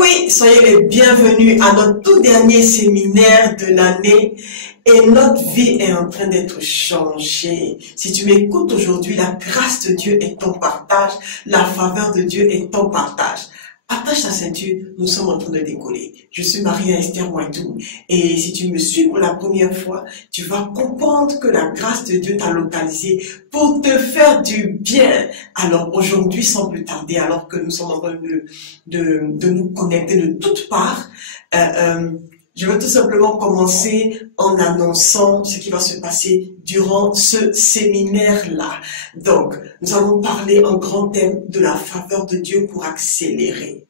Oui, soyez les bienvenus à notre tout dernier séminaire de l'année et notre vie est en train d'être changée. Si tu m'écoutes aujourd'hui, la grâce de Dieu est ton partage, la faveur de Dieu est ton partage. Attache ta ceinture, nous sommes en train de décoller. Je suis Maria-Esther Ouatou et si tu me suis pour la première fois, tu vas comprendre que la grâce de Dieu t'a localisé pour te faire du bien. Alors aujourd'hui, sans plus tarder, alors que nous sommes en train de nous connecter de toutes parts, je vais tout simplement commencer en annonçant ce qui va se passer durant ce séminaire-là. Donc, nous allons parler en grand thème de la faveur de Dieu pour accélérer.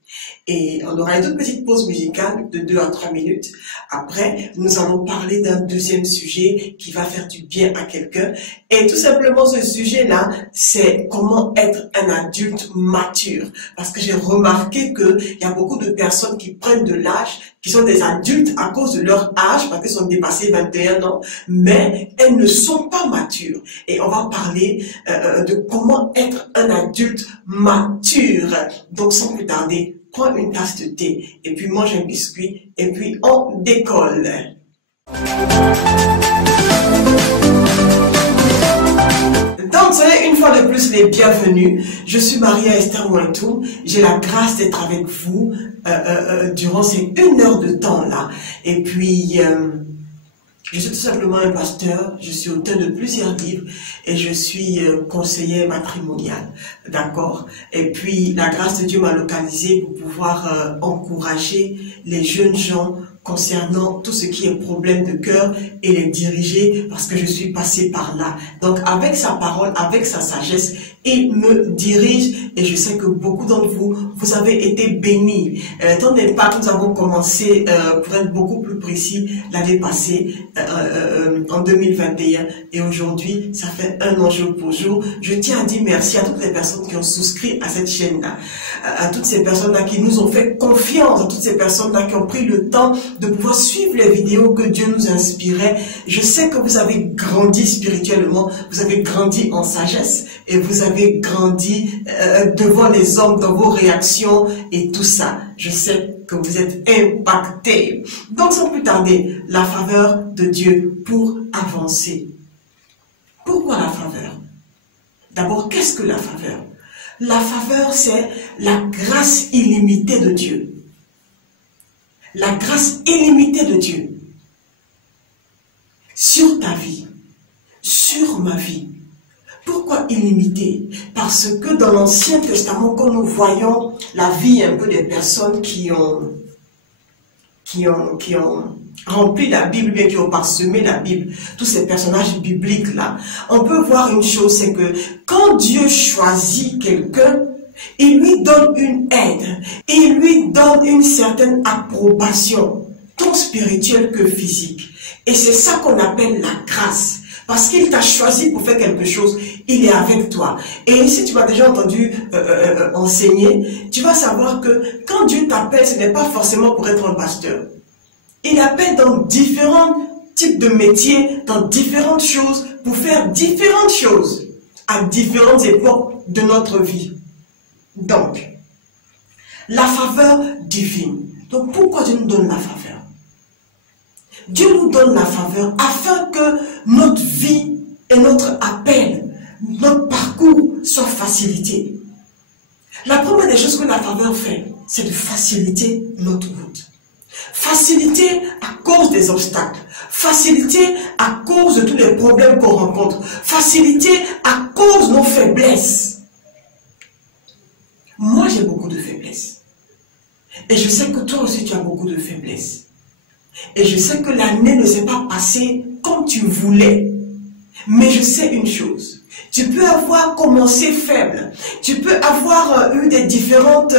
Et on aura une toute petite pause musicale de 2 à 3 minutes. Après, nous allons parler d'un deuxième sujet qui va faire du bien à quelqu'un. Et tout simplement, ce sujet-là, c'est comment être un adulte mature. Parce que j'ai remarqué qu'il y a beaucoup de personnes qui prennent de l'âge, qui sont des adultes à cause de leur âge, parce qu'elles sont dépassées 21 ans, mais elles ne sont pas matures. Et on va parler de comment être un adulte mature. Donc, sans plus tarder, prends une tasse de thé, et puis mange un biscuit, et puis on décolle. Donc, soyez une fois de plus les bienvenus. Je suis Maria-Esther Ouatou. J'ai la grâce d'être avec vous durant ces 1 heure de temps-là. Et puis, je suis tout simplement un pasteur, je suis auteur de plusieurs livres et je suis conseiller matrimonial, d'accord? Et puis, la grâce de Dieu m'a localisé pour pouvoir encourager les jeunes gens concernant tout ce qui est problème de cœur et les diriger parce que je suis passé par là. Donc, avec sa parole, avec sa sagesse, il me dirige et je sais que beaucoup d'entre vous, vous avez été bénis. Dans l'impact, nous avons commencé, pour être beaucoup plus précis, l'année passée, en 2021 et aujourd'hui, ça fait 1 an jour pour jour. Je tiens à dire merci à toutes les personnes qui ont souscrit à cette chaîne-là, à toutes ces personnes-là qui nous ont fait confiance, à toutes ces personnes-là qui ont pris le temps de pouvoir suivre les vidéos que Dieu nous inspirait. Je sais que vous avez grandi spirituellement, vous avez grandi en sagesse et vous avez grandi devant les hommes dans vos réactions et tout ça. Je sais que vous êtes impactés. Donc sans plus tarder, la faveur de Dieu pour avancer. Pourquoi la faveur? D'abord, qu'est-ce que la faveur? La faveur, c'est la grâce illimitée de Dieu. La grâce illimitée de Dieu sur ta vie, sur ma vie. Pourquoi illimitée? Parce que dans l'Ancien Testament, quand nous voyons la vie un peu des personnes qui ont rempli la Bible, bien qui ont parsemé la Bible, tous ces personnages bibliques-là, on peut voir une chose, c'est que quand Dieu choisit quelqu'un, il lui donne une aide, il lui donne une certaine approbation, tant spirituelle que physique. Et c'est ça qu'on appelle la grâce. Parce qu'il t'a choisi pour faire quelque chose, il est avec toi. Et si tu m'as déjà entendu enseigner, tu vas savoir que quand Dieu t'appelle, ce n'est pas forcément pour être un pasteur. Il appelle dans différents types de métiers, dans différentes choses, pour faire différentes choses, à différentes époques de notre vie. Donc, la faveur divine. Donc, pourquoi Dieu nous donne la faveur? Dieu nous donne la faveur afin que notre vie et notre appel, notre parcours soient facilités. La première des choses que la faveur fait, c'est de faciliter notre route. Faciliter à cause des obstacles. Faciliter à cause de tous les problèmes qu'on rencontre. Faciliter à cause de nos faiblesses. Moi, j'ai beaucoup de faiblesses. Et je sais que toi aussi, tu as beaucoup de faiblesses. Et je sais que l'année ne s'est pas passée comme tu voulais. Mais je sais une chose. Tu peux avoir commencé faible. Tu peux avoir eu des différentes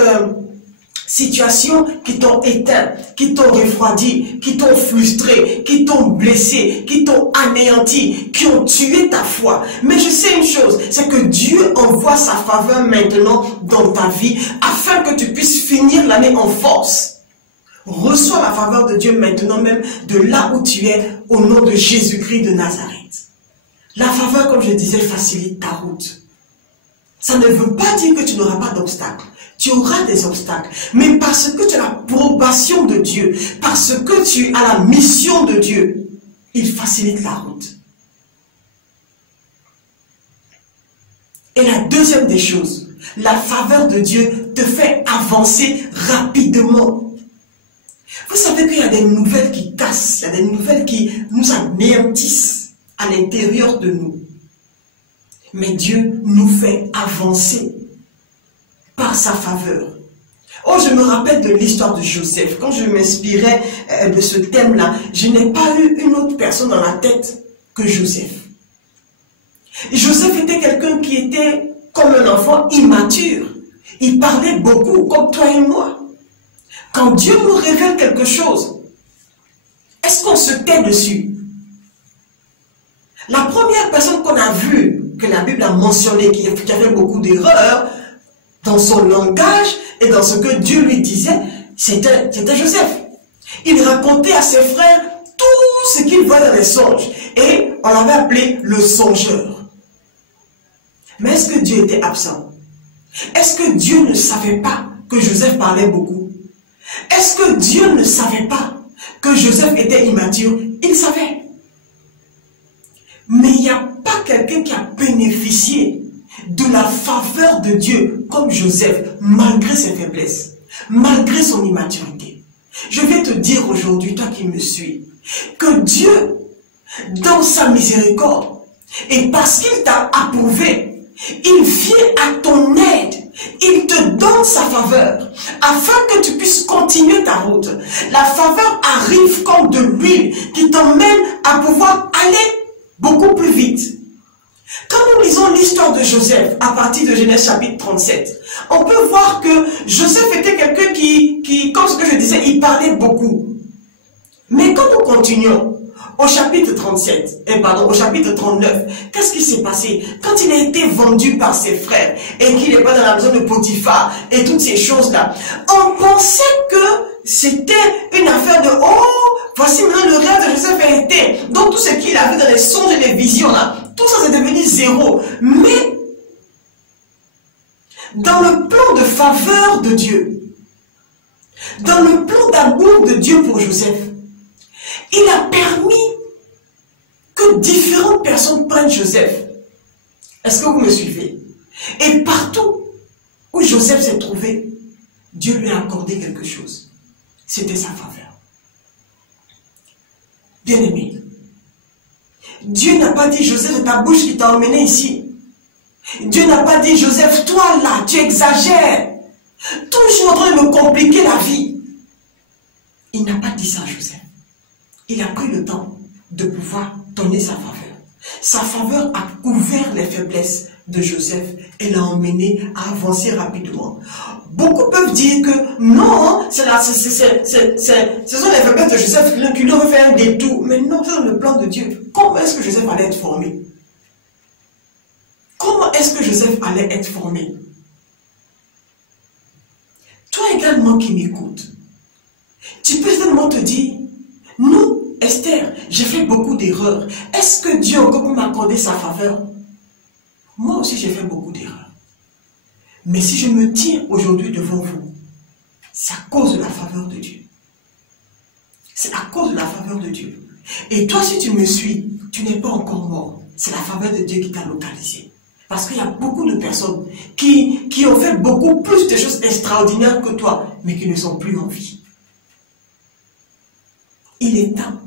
situations qui t'ont éteint, qui t'ont refroidi, qui t'ont frustré, qui t'ont blessé, qui t'ont anéanti, qui ont tué ta foi. Mais je sais une chose, c'est que Dieu envoie sa faveur maintenant dans ta vie afin que tu puisses finir l'année en force. Reçois la faveur de Dieu maintenant même de là où tu es, au nom de Jésus-Christ de Nazareth. La faveur, comme je disais, facilite ta route. Ça ne veut pas dire que tu n'auras pas d'obstacles. Tu auras des obstacles. Mais parce que tu as l'approbation de Dieu, parce que tu as la mission de Dieu, il facilite la route. Et la deuxième des choses, la faveur de Dieu te fait avancer rapidement. Vous savez qu'il y a des nouvelles qui cassent, il y a des nouvelles qui nous anéantissent à l'intérieur de nous. Mais Dieu nous fait avancer par sa faveur. Oh, je me rappelle de l'histoire de Joseph. Quand je m'inspirais de ce thème-là, je n'ai pas eu une autre personne dans la tête que Joseph. Joseph était quelqu'un qui était comme un enfant immature. Il parlait beaucoup, comme toi et moi. Quand Dieu nous révèle quelque chose, est-ce qu'on se tait dessus? La première personne qu'on a vue, que la Bible a mentionné, qui avait beaucoup d'erreurs dans son langage et dans ce que Dieu lui disait, c'était Joseph. Il racontait à ses frères tout ce qu'il voyait dans les songes. Et on l'avait appelé le songeur. Mais est-ce que Dieu était absent? Est-ce que Dieu ne savait pas que Joseph parlait beaucoup? Est-ce que Dieu ne savait pas que Joseph était immature? Il savait. Mais il n'y a pas quelqu'un qui a bénéficié de la faveur de Dieu comme Joseph, malgré ses faiblesses, malgré son immaturité. Je vais te dire aujourd'hui, toi qui me suis, que Dieu, dans sa miséricorde, et parce qu'il t'a approuvé, il vient à ton aide. Il te donne sa faveur afin que tu puisses continuer ta route. La faveur arrive comme de l'huile qui t'emmène à pouvoir aller beaucoup plus vite. Quand nous lisons l'histoire de Joseph à partir de Genèse chapitre 37, on peut voir que Joseph était quelqu'un qui, comme ce que je disais, il parlait beaucoup. Mais quand nous continuons au chapitre 37, au chapitre 39, qu'est-ce qui s'est passé? Quand il a été vendu par ses frères et qu'il n'est pas dans la maison de Potiphar et toutes ces choses-là, on pensait que c'était une affaire de « Oh, voici maintenant le rêve de Joseph a été. » Donc tout ce qu'il avait dans les songes et les visions, là, tout ça c'est devenu zéro. Mais dans le plan de faveur de Dieu, dans le plan d'amour de Dieu pour Joseph, il a permis que différentes personnes prennent Joseph. Est-ce que vous me suivez? Et partout où Joseph s'est trouvé, Dieu lui a accordé quelque chose. C'était sa faveur. Bien-aimé, Dieu n'a pas dit Joseph, c'est ta bouche qui t'a emmené ici. Dieu n'a pas dit Joseph, toi là, tu exagères. Toujours en train de me compliquer la vie. Il n'a pas dit ça à Joseph. Il a pris le temps de pouvoir donner sa faveur. Sa faveur a couvert les faiblesses de Joseph et l'a emmené à avancer rapidement. Beaucoup peuvent dire que non, ce sont les faiblesses de Joseph qui lui ont fait un détour. Mais non, c'est dans le plan de Dieu. Comment est-ce que Joseph allait être formé? Comment est-ce que Joseph allait être formé? Toi également qui m'écoutes, tu peux seulement te dire, non, Esther, j'ai fait beaucoup d'erreurs. Est-ce que Dieu encore peut m'accorder sa faveur? Moi aussi, j'ai fait beaucoup d'erreurs. Mais si je me tiens aujourd'hui devant vous, c'est à cause de la faveur de Dieu. C'est à cause de la faveur de Dieu. Et toi, si tu me suis, tu n'es pas encore mort. C'est la faveur de Dieu qui t'a localisé. Parce qu'il y a beaucoup de personnes qui ont fait beaucoup plus de choses extraordinaires que toi, mais qui ne sont plus en vie. Il est temps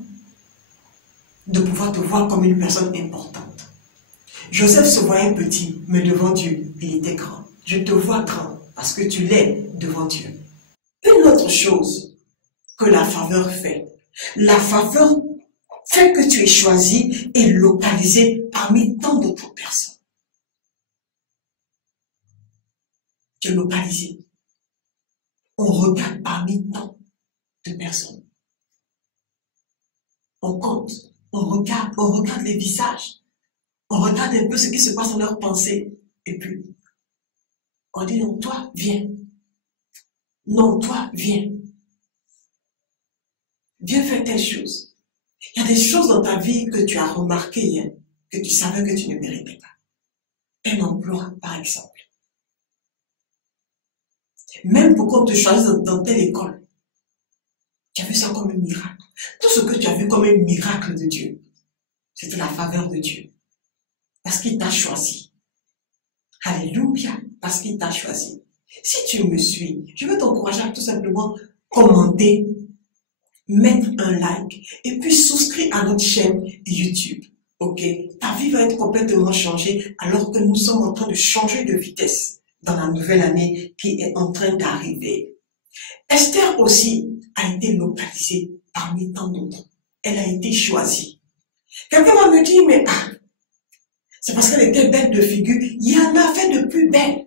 de pouvoir te voir comme une personne importante. Joseph se voyait petit, mais devant Dieu, il était grand. Je te vois grand, parce que tu l'es devant Dieu. Une autre chose que la faveur fait, la faveur fait que tu es choisi et localisé parmi tant d'autres personnes. Tu es localisé. On regarde parmi tant de personnes. On compte, on regarde les visages, on regarde un peu ce qui se passe dans leurs pensées, et puis on dit non, toi, viens. Non, toi, viens. viens faire telle chose. Il y a des choses dans ta vie que tu as remarquées, hein, que tu savais que tu ne méritais pas. Un emploi, par exemple. Même pour qu'on te choisisse dans telle école, tu as vu ça comme un miracle. Tout ce que tu as vu comme un miracle de Dieu, c'était la faveur de Dieu. Parce qu'il t'a choisi. Alléluia, parce qu'il t'a choisi. Si tu me suis, je veux t'encourager à tout simplement commenter, mettre un like et puis souscrire à notre chaîne YouTube. Ok, ta vie va être complètement changée alors que nous sommes en train de changer de vitesse dans la nouvelle année qui est en train d'arriver. Esther aussi a été localisée parmi tant d'autres. Elle a été choisie. Quelqu'un va me dire, mais c'est parce qu'elle était belle de figure. Il y en a fait de plus belles.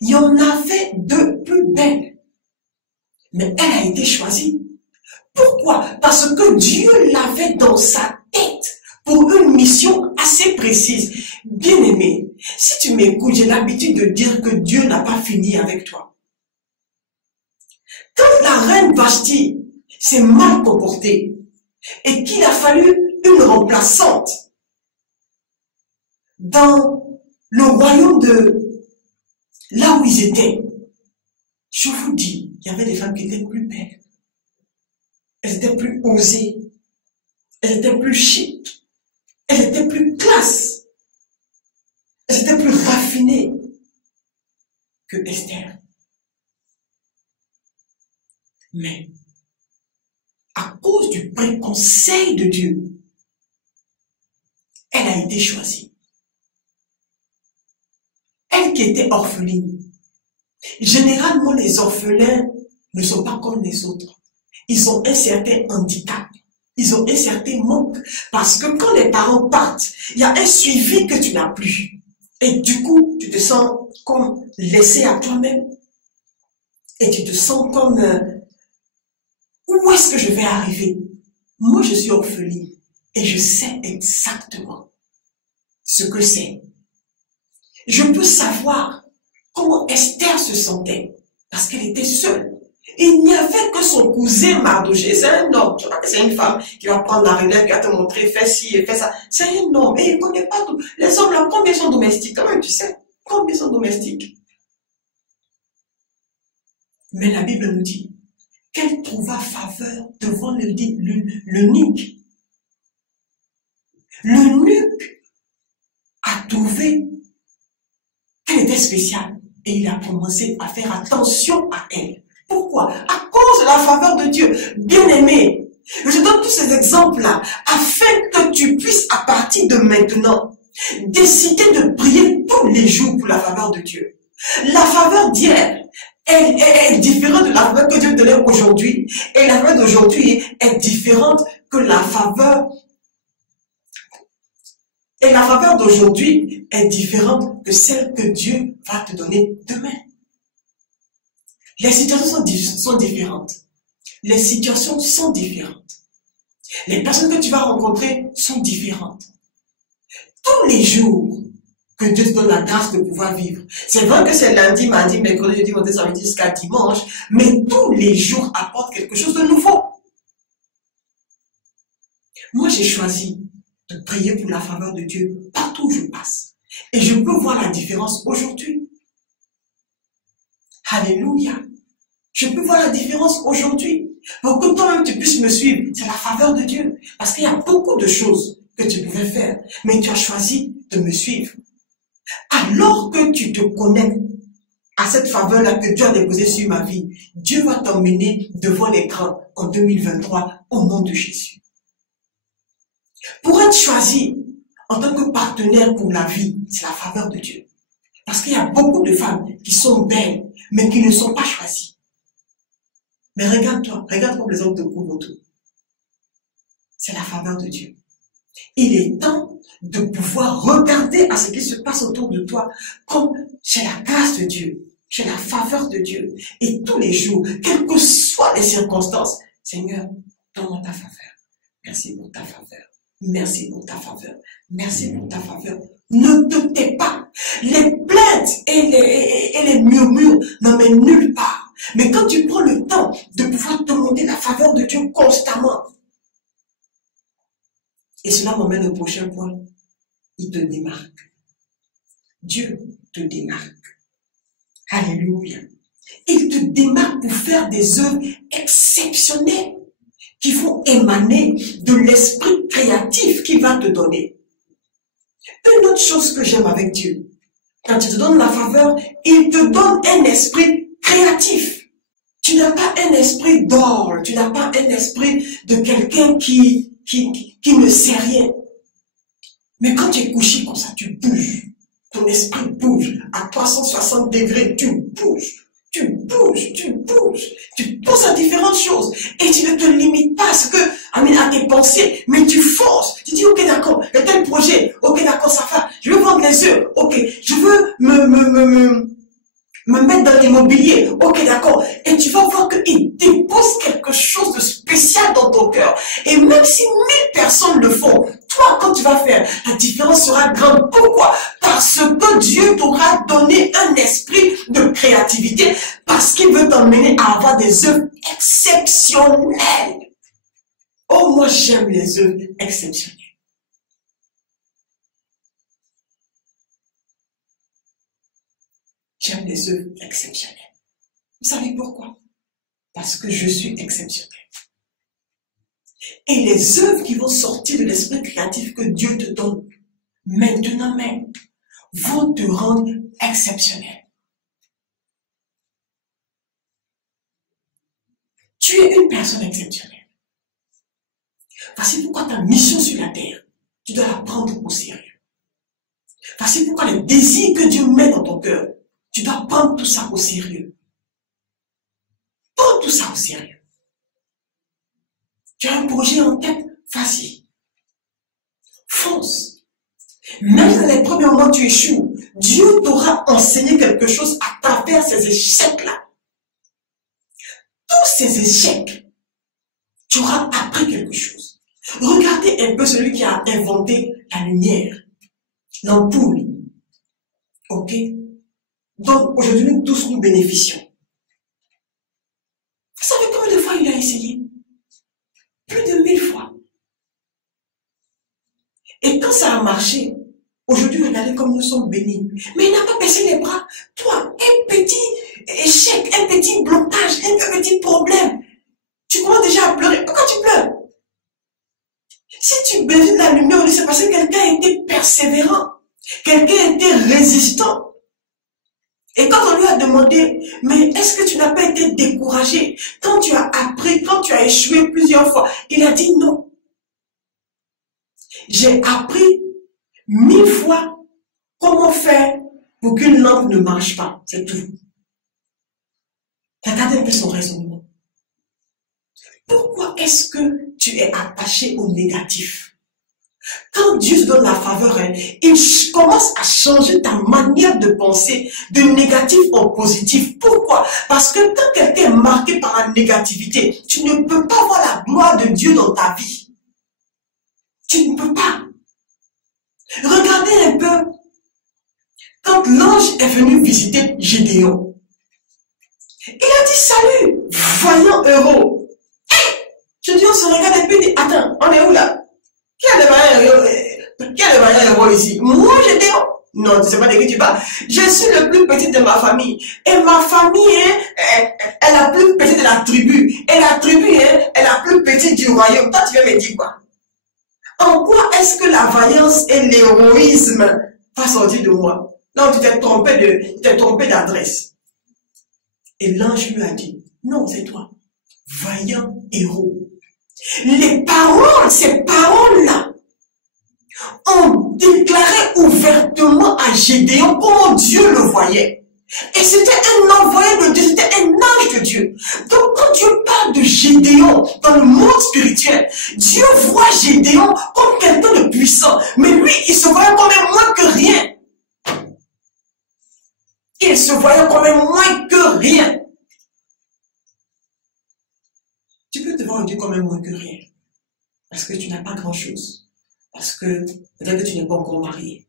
Il y en a fait de plus belles. Mais elle a été choisie. Pourquoi? Parce que Dieu l'avait dans sa tête pour une mission assez précise. Bien-aimé, si tu m'écoutes, j'ai l'habitude de dire que Dieu n'a pas fini avec toi. Quand la reine Vashti s'est mal comportée et qu'il a fallu une remplaçante dans le royaume de là où ils étaient, je vous dis, il y avait des femmes qui étaient plus belles. Elles étaient plus osées. Elles étaient plus chic. Elles étaient plus classe. Elles étaient plus raffinées que Esther. Mais, à cause du préconseil de Dieu, elle a été choisie. Elle qui était orpheline. Généralement, les orphelins ne sont pas comme les autres. Ils ont un certain handicap. Ils ont un certain manque. Parce que quand les parents partent, il y a un suivi que tu n'as plus. Et du coup, tu te sens comme laissé à toi-même. Et tu te sens comme, où est-ce que je vais arriver? Moi, je suis orpheline. Et je sais exactement ce que c'est. Je peux savoir comment Esther se sentait. Parce qu'elle était seule. Il n'y avait que son cousin Mardoché. C'est un homme. Je ne sais pas que c'est une femme qui va prendre la relève, qui va te montrer, fais ci et fais ça. C'est un homme. Et il ne connaît pas tout. Les hommes là, combien sont domestiques? Quand même, tu sais. Combien sont domestiques? Mais la Bible nous dit qu'elle trouva faveur devant l'eunuque. L'eunuque a trouvé qu'elle était spéciale. Et il a commencé à faire attention à elle. Pourquoi? À cause de la faveur de Dieu. Bien-aimé, je donne tous ces exemples-là afin que tu puisses, à partir de maintenant, décider de prier tous les jours pour la faveur de Dieu. La faveur d'hier est différente de la faveur que Dieu te donne aujourd'hui. Et la faveur d'aujourd'hui est différente que la faveur. Et la faveur d'aujourd'hui est différente que celle que Dieu va te donner demain. Les situations sont différentes. Les situations sont différentes. Les personnes que tu vas rencontrer sont différentes. Tous les jours que Dieu te donne la grâce de pouvoir vivre. C'est vrai que c'est lundi, mardi, mercredi, jeudi, vendredi, samedi jusqu'à dimanche, mais tous les jours apportent quelque chose de nouveau. Moi, j'ai choisi de prier pour la faveur de Dieu partout où je passe. Et je peux voir la différence aujourd'hui. Alléluia. Je peux voir la différence aujourd'hui. Pour que toi-même tu puisses me suivre, c'est la faveur de Dieu. Parce qu'il y a beaucoup de choses que tu pouvais faire, mais tu as choisi de me suivre. Alors que tu te connectes à cette faveur-là que Dieu a déposée sur ma vie, Dieu va t'emmener devant l'écran en 2023 au nom de Jésus. Pour être choisi en tant que partenaire pour la vie, c'est la faveur de Dieu. Parce qu'il y a beaucoup de femmes qui sont belles, mais qui ne sont pas choisies. Mais regarde-toi, regarde comme les hommes te courent autour. C'est la faveur de Dieu. Il est temps de pouvoir regarder à ce qui se passe autour de toi comme j'ai la grâce de Dieu, j'ai la faveur de Dieu. Et tous les jours, quelles que soient les circonstances, Seigneur, donne-moi ta faveur. Merci pour ta faveur. Merci pour ta faveur. Merci pour ta faveur. Ne te tais pas. Les plaintes et les murmures n'emmènent nulle part. Mais quand tu prends le temps de pouvoir demander la faveur de Dieu constamment, et cela m'emmène au prochain point, il te démarque. Dieu te démarque. Alléluia. Il te démarque pour faire des œuvres exceptionnelles qui vont émaner de l'esprit créatif qu'il va te donner. Une autre chose que j'aime avec Dieu, quand il te donne la faveur, il te donne un esprit créatif. Tu n'as pas un esprit d'or, tu n'as pas un esprit de quelqu'un qui ne sait rien. Mais quand tu es couché comme ça, tu bouges. Ton esprit bouge à 360 degrés, tu bouges. Tu bouges, tu bouges, tu penses à différentes choses et tu ne te limites pas à tes pensées, mais tu fonces. Tu dis, ok, d'accord, il y a tel projet, ok, d'accord, ça va, je veux vendre les œufs, ok, je veux me mettre dans l'immobilier, ok, d'accord, et tu vas voir qu'il dépose quelque chose de spécial dans ton cœur. Et même si 1000 personnes le font, toi, quand tu vas faire, la différence sera grande. Pourquoi? Parce que Dieu t'aura donné un esprit de créativité, parce qu'il veut t'emmener à avoir des œuvres exceptionnelles. Oh, moi, j'aime les œuvres exceptionnelles. J'aime les œuvres exceptionnelles. Vous savez pourquoi? Parce que je suis exceptionnel. Et les œuvres qui vont sortir de l'esprit créatif que Dieu te donne, maintenant même, vont te rendre exceptionnel. Tu es une personne exceptionnelle. Voici pourquoi ta mission sur la terre, tu dois la prendre au sérieux. Voici pourquoi les désirs que Dieu met dans ton cœur, tu dois prendre tout ça au sérieux. Prends tout ça au sérieux. Tu as un projet en tête, vas-y. Fonce. Même dans les premiers moments où tu échoues, Dieu t'aura enseigné quelque chose à travers ces échecs-là. Tous ces échecs, tu auras appris quelque chose. Regardez un peu celui qui a inventé la lumière, l'ampoule. Ok? Donc aujourd'hui, nous tous nous bénéficions. Vous savez combien de fois il a essayé? Plus de 1000 fois. Et quand ça a marché, aujourd'hui, regardez comme nous sommes bénis. Mais il n'a pas baissé les bras. Toi, un petit échec, un petit blocage, un petit problème, tu commences déjà à pleurer. Pourquoi tu pleures? Si tu bénis de la lumière, c'est parce que quelqu'un a été persévérant. Quelqu'un a été résistant. Et quand on lui a demandé, mais est-ce que tu n'as pas été découragé quand tu as appris, quand tu as échoué plusieurs fois? Il a dit non. J'ai appris 1000 fois comment faire pour qu'une lampe ne marche pas. C'est tout. Regardez un peu son raisonnement. Pourquoi est-ce que tu es attaché au négatif? Quand Dieu te donne la faveur, il commence à changer ta manière de penser de négatif en positif. Pourquoi? Parce que quand quelqu'un est marqué par la négativité, tu ne peux pas voir la gloire de Dieu dans ta vie. Tu ne peux pas. Regardez un peu. Quand l'ange est venu visiter Gédéon, il a dit salut, vaillant héros. Gédéon se regarde et puis dit, attends, on est où là? Qui a le vaillant héros ici? Moi, Gédéon? Non, tu ne sais pas de qui tu parles. Je suis le plus petit de ma famille. Et ma famille est la plus petite de la tribu. Et la tribu est la plus petite du royaume. Toi, tu viens me dire quoi? En quoi est-ce que la vaillance et l'héroïsme vont sortir de moi? Non, tu t'es trompé d'adresse. Et l'ange lui a dit, non, c'est toi. Vaillant héros. Les paroles, ces paroles-là, ont déclaré ouvertement à Gédéon comment Dieu le voyait. Et c'était un envoyé de Dieu, c'était un ange de Dieu. Donc quand Dieu parle de Gédéon dans le monde spirituel, Dieu voit Gédéon comme quelqu'un de puissant. Mais lui, il se voyait quand même moins que rien. Il se voyait quand même moins que rien. Tu peux te voir Dieu quand même moins que rien. Parce que tu n'as pas grand-chose. Parce que peut-être que tu n'es pas encore marié.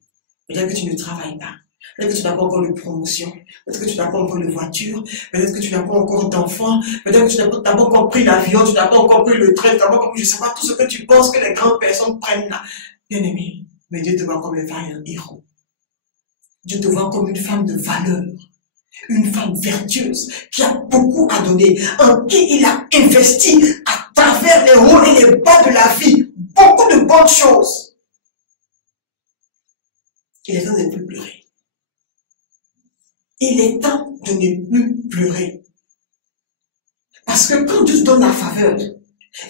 Peut-être que tu ne travailles pas. Peut-être que tu n'as pas encore de promotion. Peut-être que tu n'as pas encore de voiture. Peut-être que tu n'as pas encore d'enfants. Peut-être que tu n'as pas encore pris l'avion. Tu n'as pas encore pris le train. Tu n'as pas encore pris, je ne sais pas, tout ce que tu penses que les grandes personnes prennent là. Bien aimé, mais Dieu te voit comme un vaillant héros. Dieu te voit comme une femme de valeur. Une femme vertueuse qui a beaucoup à donner, en qui il a investi à travers les hauts et les bas de la vie. Beaucoup de bonnes choses. Il est temps de ne plus pleurer. Il est temps de ne plus pleurer. Parce que quand Dieu te donne la faveur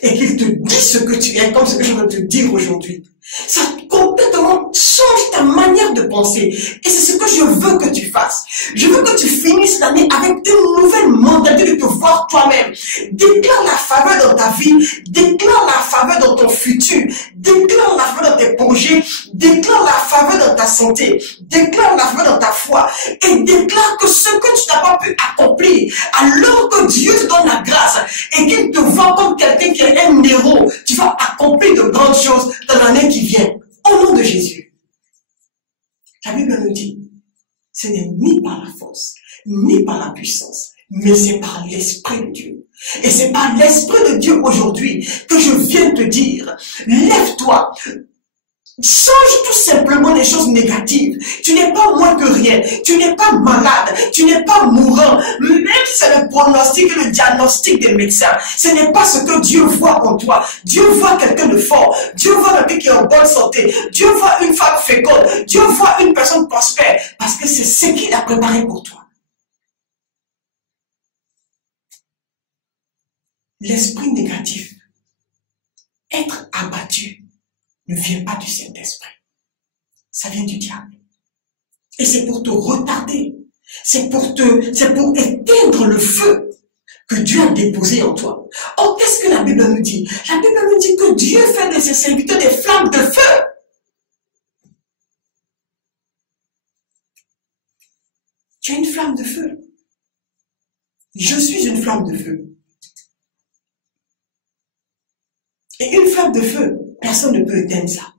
et qu'il te dit ce que tu es, comme ce que je veux te dire aujourd'hui, ça complètement change ta manière de penser. Et c'est ce que je veux que tu fasses. Je veux que tu finisses l'année avec une nouvelle mentalité de te voir toi-même. Déclare la faveur dans ta vie, déclare la faveur dans ton futur, déclare la faveur dans tes projets, déclare la faveur dans ta santé, déclare la faveur dans ta foi et déclare que ce que tu n'as pas pu accomplir, alors que Dieu te donne la grâce et qu'il te voit comme quelqu'un qui est un héros, tu vas accomplir de grandes choses dans l'année qui vient. Au nom de Jésus. La Bible nous dit, ce n'est ni par la force, ni par la puissance, mais c'est par l'Esprit de Dieu. Et c'est par l'Esprit de Dieu aujourd'hui que je viens te dire, lève-toi, change tout simplement les choses négatives. Tu n'es pas moins que rien, tu n'es pas malade, tu n'es pas mourant, même si c'est le pronostic et le diagnostic des médecins. Ce n'est pas ce que Dieu voit en toi. Dieu voit quelqu'un de fort, Dieu voit quelqu'un qui est en bonne santé, Dieu voit une femme féconde, Dieu voit une personne prospère, parce que c'est ce qu'il a préparé pour toi. L'esprit négatif, être abattu, ne vient pas du Saint-Esprit. Ça vient du diable. Et c'est pour te retarder. C'est pour éteindre le feu que Dieu a déposé en toi. Oh, qu'est-ce que la Bible nous dit? La Bible nous dit que Dieu fait de ses serviteurs des flammes de feu. Tu es une flamme de feu. Je suis une flamme de feu. Et une flamme de feu, personne ne peut éteindre ça.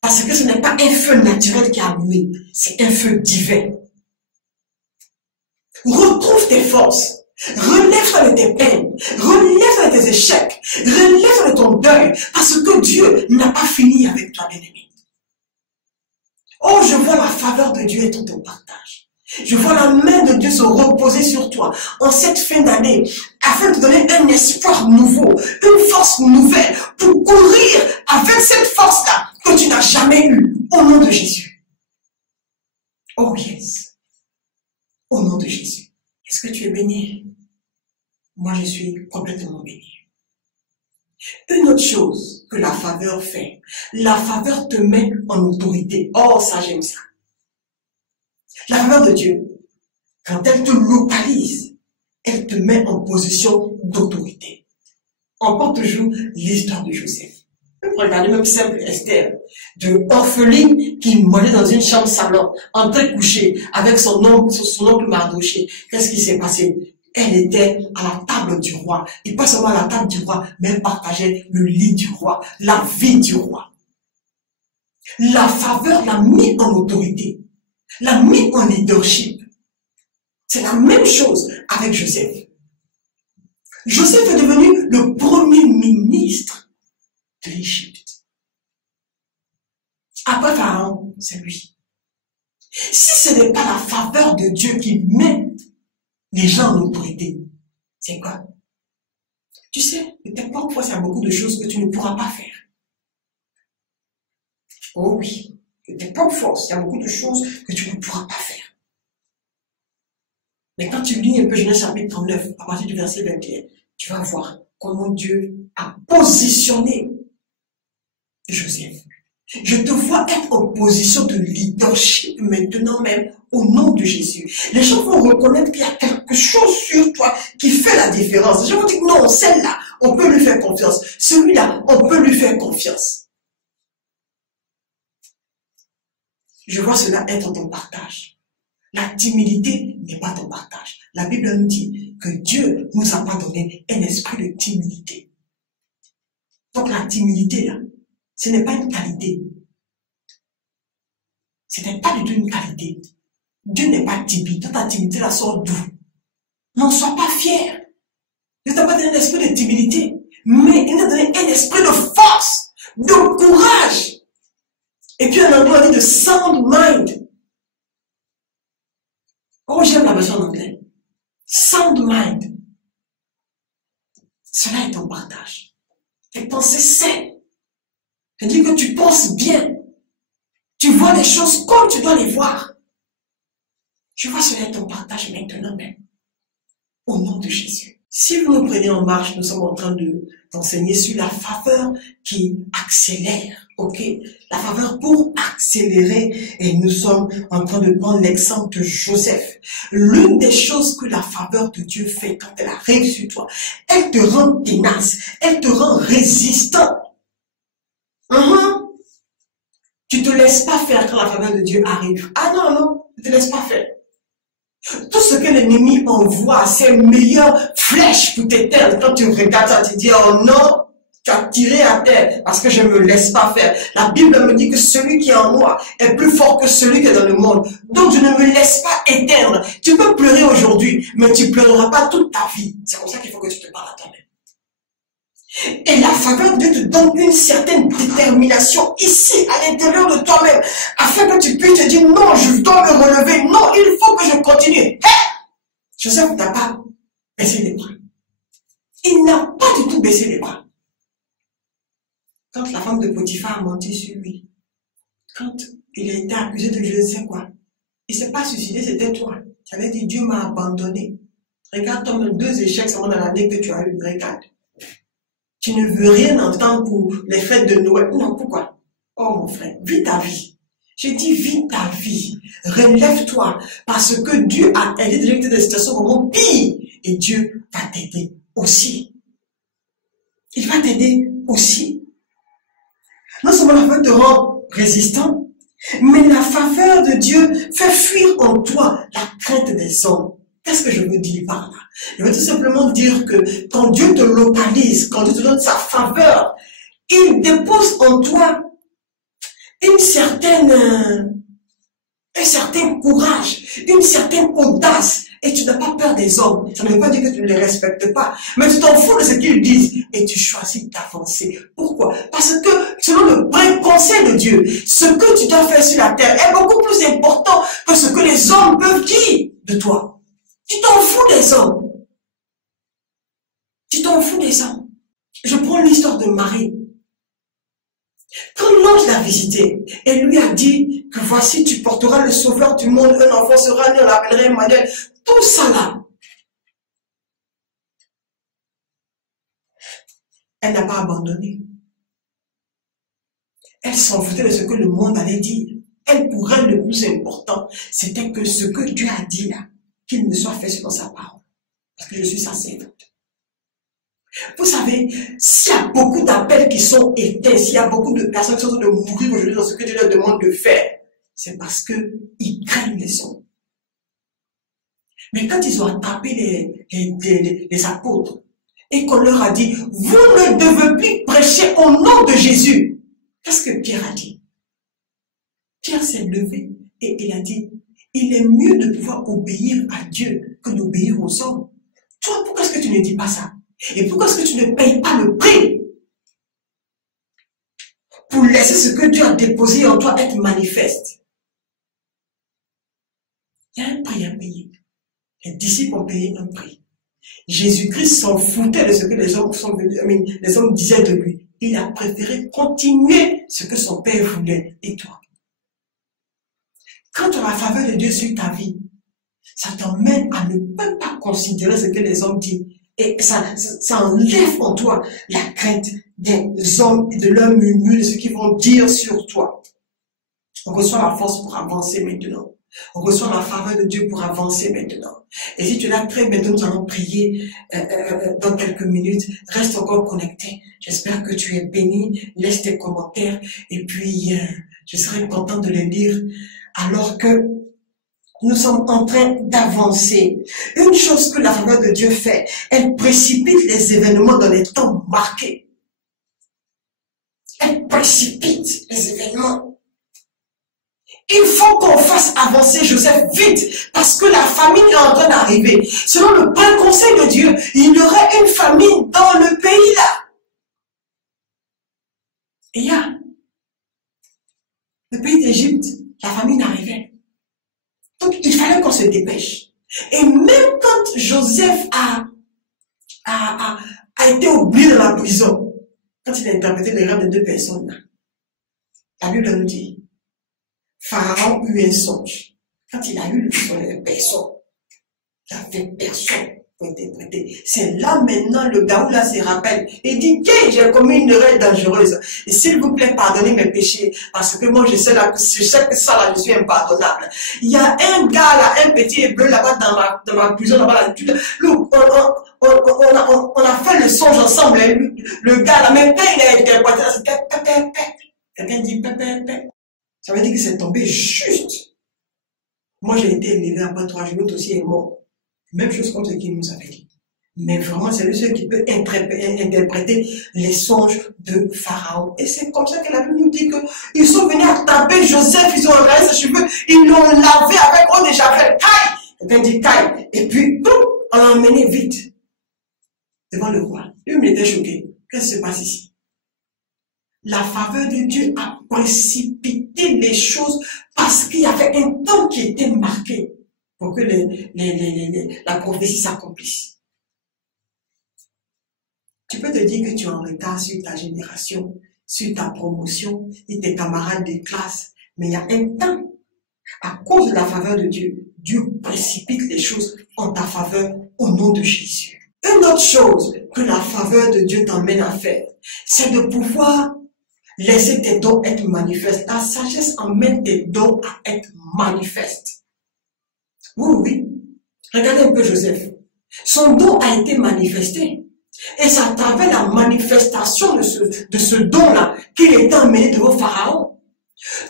Parce que ce n'est pas un feu naturel qui a allumé, c'est un feu divin. Retrouve tes forces. Relève-toi de tes peines. Relève-toi de tes échecs. Relève-toi de ton deuil. Parce que Dieu n'a pas fini avec toi, bien-aimé. Oh, je vois la faveur de Dieu être ton partage. Je vois la main de Dieu se reposer sur toi en cette fin d'année afin de te donner un espoir nouveau, une force nouvelle pour courir avec cette force-là que tu n'as jamais eue au nom de Jésus. Oh yes. Au nom de Jésus. Est-ce que tu es béni? Moi, je suis complètement béni. Une autre chose que la faveur fait, la faveur te met en autorité. Oh, ça, j'aime ça. La faveur de Dieu, quand elle te localise, elle te met en position d'autorité. On prend toujours l'histoire de Joseph. Regardez même simple Esther, de orpheline qui mourait dans une chambre salon, en train de coucher avec son oncle Mardoché. Qu'est-ce qui s'est passé? Elle était à la table du roi. Et pas seulement à la table du roi, mais elle partageait le lit du roi, la vie du roi. La faveur l'a mis en autorité, l'a mis en leadership. C'est la même chose avec Joseph. Joseph est devenu le premier ministre de l'Égypte. Après Pharaon, c'est lui. Si ce n'est pas la faveur de Dieu qui met les gens en autorité, c'est quoi? Tu sais, peut-être parfois il y a beaucoup de choses que tu ne pourras pas faire. Oh oui, peut-être parfois il y a beaucoup de choses que tu ne pourras pas faire. Mais quand tu lis un peu Genèse chapitre 39, à partir du verset 21, tu vas voir comment Dieu a positionné Joseph. Je te vois être en position de leadership maintenant même au nom de Jésus. Les gens vont reconnaître qu'il y a quelque chose sur toi qui fait la différence. Les gens vont dire non, celle-là, on peut lui faire confiance. Celui-là, on peut lui faire confiance. Je vois cela être ton partage. La timidité n'est pas ton partage. La Bible nous dit que Dieu nous a pas donné un esprit de timidité. Donc la timidité là, ce n'est pas une qualité. Ce n'est pas du tout une qualité. Dieu n'est pas timide. Toute ta timidité la sort d'où? N'en sois pas fier. Dieu t'a pas donné un esprit de timidité, mais il t'a donné un esprit de force, de courage. Et puis un endroit dit de sound mind. Oh, j'aime la version en anglais. Sound mind. Cela est ton partage. Tes pensées saines. C'est-à-dire que tu penses bien. Tu vois les choses comme tu dois les voir. Je vois cela est ton partage maintenant même. Au nom de Jésus. Si vous nous prenez en marche, nous sommes en train d'enseigner sur la faveur qui accélère. Ok? La faveur pour accélérer. Et nous sommes en train de prendre l'exemple de Joseph. L'une des choses que la faveur de Dieu fait quand elle arrive sur toi, elle te rend tenace, elle te rend résistant. Tu te laisses pas faire quand la faveur de Dieu arrive. Ah non, non, ne te laisse pas faire. Tout ce que l'ennemi envoie, ses meilleures flèches pour t'éteindre. Quand tu regardes ça, tu dis, oh non, tu as tiré à terre parce que je ne me laisse pas faire. La Bible me dit que celui qui est en moi est plus fort que celui qui est dans le monde. Donc je ne me laisse pas éteindre. Tu peux pleurer aujourd'hui, mais tu ne pleureras pas toute ta vie. C'est comme ça qu'il faut que tu te parles à toi-même. Et la faveur de Dieu te donne une certaine détermination ici, à l'intérieur de toi-même, afin que tu puisses te dire, non, je dois me relever, non, il faut que je continue. Hey! Joseph n'a pas baissé les bras. Il n'a pas du tout baissé les bras. Quand la femme de Potiphar a menti sur lui, quand il a été accusé de je ne sais quoi, il ne s'est pas suicidé, c'était toi. Tu avais dit, Dieu m'a abandonné. Regarde, Tom, 2 échecs seulement dans l'année que tu as eu. Regarde. Tu ne veux rien entendre pour les fêtes de Noël. Non, pourquoi? Oh mon frère, vis ta vie. J'ai dit, vis ta vie. Relève-toi. Parce que Dieu a aidé directement des situations vraiment pires. Et Dieu va t'aider aussi. Il va t'aider aussi. Non seulement la faveur te rend résistant, mais la faveur de Dieu fait fuir en toi la crainte des hommes. Qu'est-ce que je veux dire par là? Je veux tout simplement dire que quand Dieu te localise, quand Dieu te donne sa faveur, il dépose en toi un certain courage, une certaine audace, et tu n'as pas peur des hommes. Ça ne veut pas dire que tu ne les respectes pas, mais tu t'en fous de ce qu'ils disent, et tu choisis d'avancer. Pourquoi? Parce que selon le vrai conseil de Dieu, ce que tu dois faire sur la terre est beaucoup plus important que ce que les hommes peuvent dire de toi. Tu t'en fous des hommes. Tu t'en fous des hommes. Je prends l'histoire de Marie. Quand l'ange l'a visité, et lui a dit que voici, tu porteras le sauveur du monde, un enfant sera né, on l'appellerait Emmanuel. Tout ça là. Elle n'a pas abandonné. Elle s'en foutait de ce que le monde allait dire. Elle, pour elle, le plus important, c'était que ce que Dieu a dit là, qu'il ne soit fait selon sa parole. Parce que je suis sa servante. Vous savez, s'il y a beaucoup d'appels qui sont éteints, s'il y a beaucoup de personnes qui sont en train de mourir aujourd'hui dans ce que Dieu leur demande de faire, c'est parce qu'ils craignent les hommes. Mais quand ils ont attrapé les apôtres, et qu'on leur a dit, vous ne devez plus prêcher au nom de Jésus, qu'est-ce que Pierre a dit? Pierre s'est levé et il a dit, il est mieux de pouvoir obéir à Dieu que d'obéir aux hommes. Toi, pourquoi est-ce que tu ne dis pas ça? Et pourquoi est-ce que tu ne payes pas le prix pour laisser ce que Dieu a déposé en toi être manifeste? Il y a un prix à payer. Les disciples ont payé un prix. Jésus-Christ s'en foutait de ce que les hommes les hommes disaient de lui. Il a préféré continuer ce que son Père voulait. Et toi? Quand tu as la faveur de Dieu sur ta vie, ça t'emmène à ne même pas considérer ce que les hommes disent. Et ça enlève en toi la crainte des hommes et de leurs murmures, de ce qu'ils vont dire sur toi. On reçoit la force pour avancer maintenant. On reçoit la faveur de Dieu pour avancer maintenant. Et si tu es là très bientôt, nous allons prier dans quelques minutes. Reste encore connecté. J'espère que tu es béni. Laisse tes commentaires. Et puis, je serai content de les lire alors que nous sommes en train d'avancer. Une chose que la faveur de Dieu fait, elle précipite les événements dans les temps marqués. Elle précipite les événements. Il faut qu'on fasse avancer Joseph vite, parce que la famine est en train d'arriver. Selon le bon conseil de Dieu, il y aurait une famine dans le pays là. Et il y a le pays d'Égypte, la famine arrivait. Donc il fallait qu'on se dépêche. Et même quand Joseph a été oublié dans la prison, quand il a interprété les rêves de deux personnes là, la Bible nous dit, Pharaon eut un songe. Quand il a eu le songe, il n'y avait personne. Il n'y avait personne pour interpréter. C'est là maintenant le gars là se rappelle. Il dit, que j'ai commis une erreur dangereuse. Et s'il vous plaît, pardonnez mes péchés. Parce que moi, je sais que ça là, je suis impardonnable. Il y a un gars là, un petit hébreu là-bas dans ma prison, là-bas, on a fait le songe ensemble. Le gars là, même quand il a interprété, c'était pépé. Quelqu'un dit pépé. Ça veut dire que c'est tombé juste. Moi, j'ai été élevé après 3 jours, l'autre aussi est mort. Même chose comme ce qu'il nous avait dit. Mais vraiment, c'est lui seul qui peut interpréter les songes de Pharaon. Et c'est comme ça que la Bible nous dit qu'ils sont venus attraper Joseph, ils ont regardé ses cheveux, ils l'ont lavé avec eau de javel. Caille! Quelqu'un dit caille. Et puis, boum, on l'a emmené vite devant le roi. Lui, il était choqué. Qu'est-ce qui se passe ici? La faveur de Dieu a précipité les choses parce qu'il y avait un temps qui était marqué pour que la prophétie s'accomplisse. Tu peux te dire que tu es en retard sur ta génération, sur ta promotion et tes camarades de classe, mais il y a un temps, à cause de la faveur de Dieu, Dieu précipite les choses en ta faveur au nom de Jésus. Une autre chose que la faveur de Dieu t'emmène à faire, c'est de pouvoir laisser tes dons être manifestes. La sagesse emmène tes dons à être manifestes. Oui. Regardez un peu Joseph. Son don a été manifesté. Et c'est à travers la manifestation de ce don-là qu'il est emmené devant Pharaon.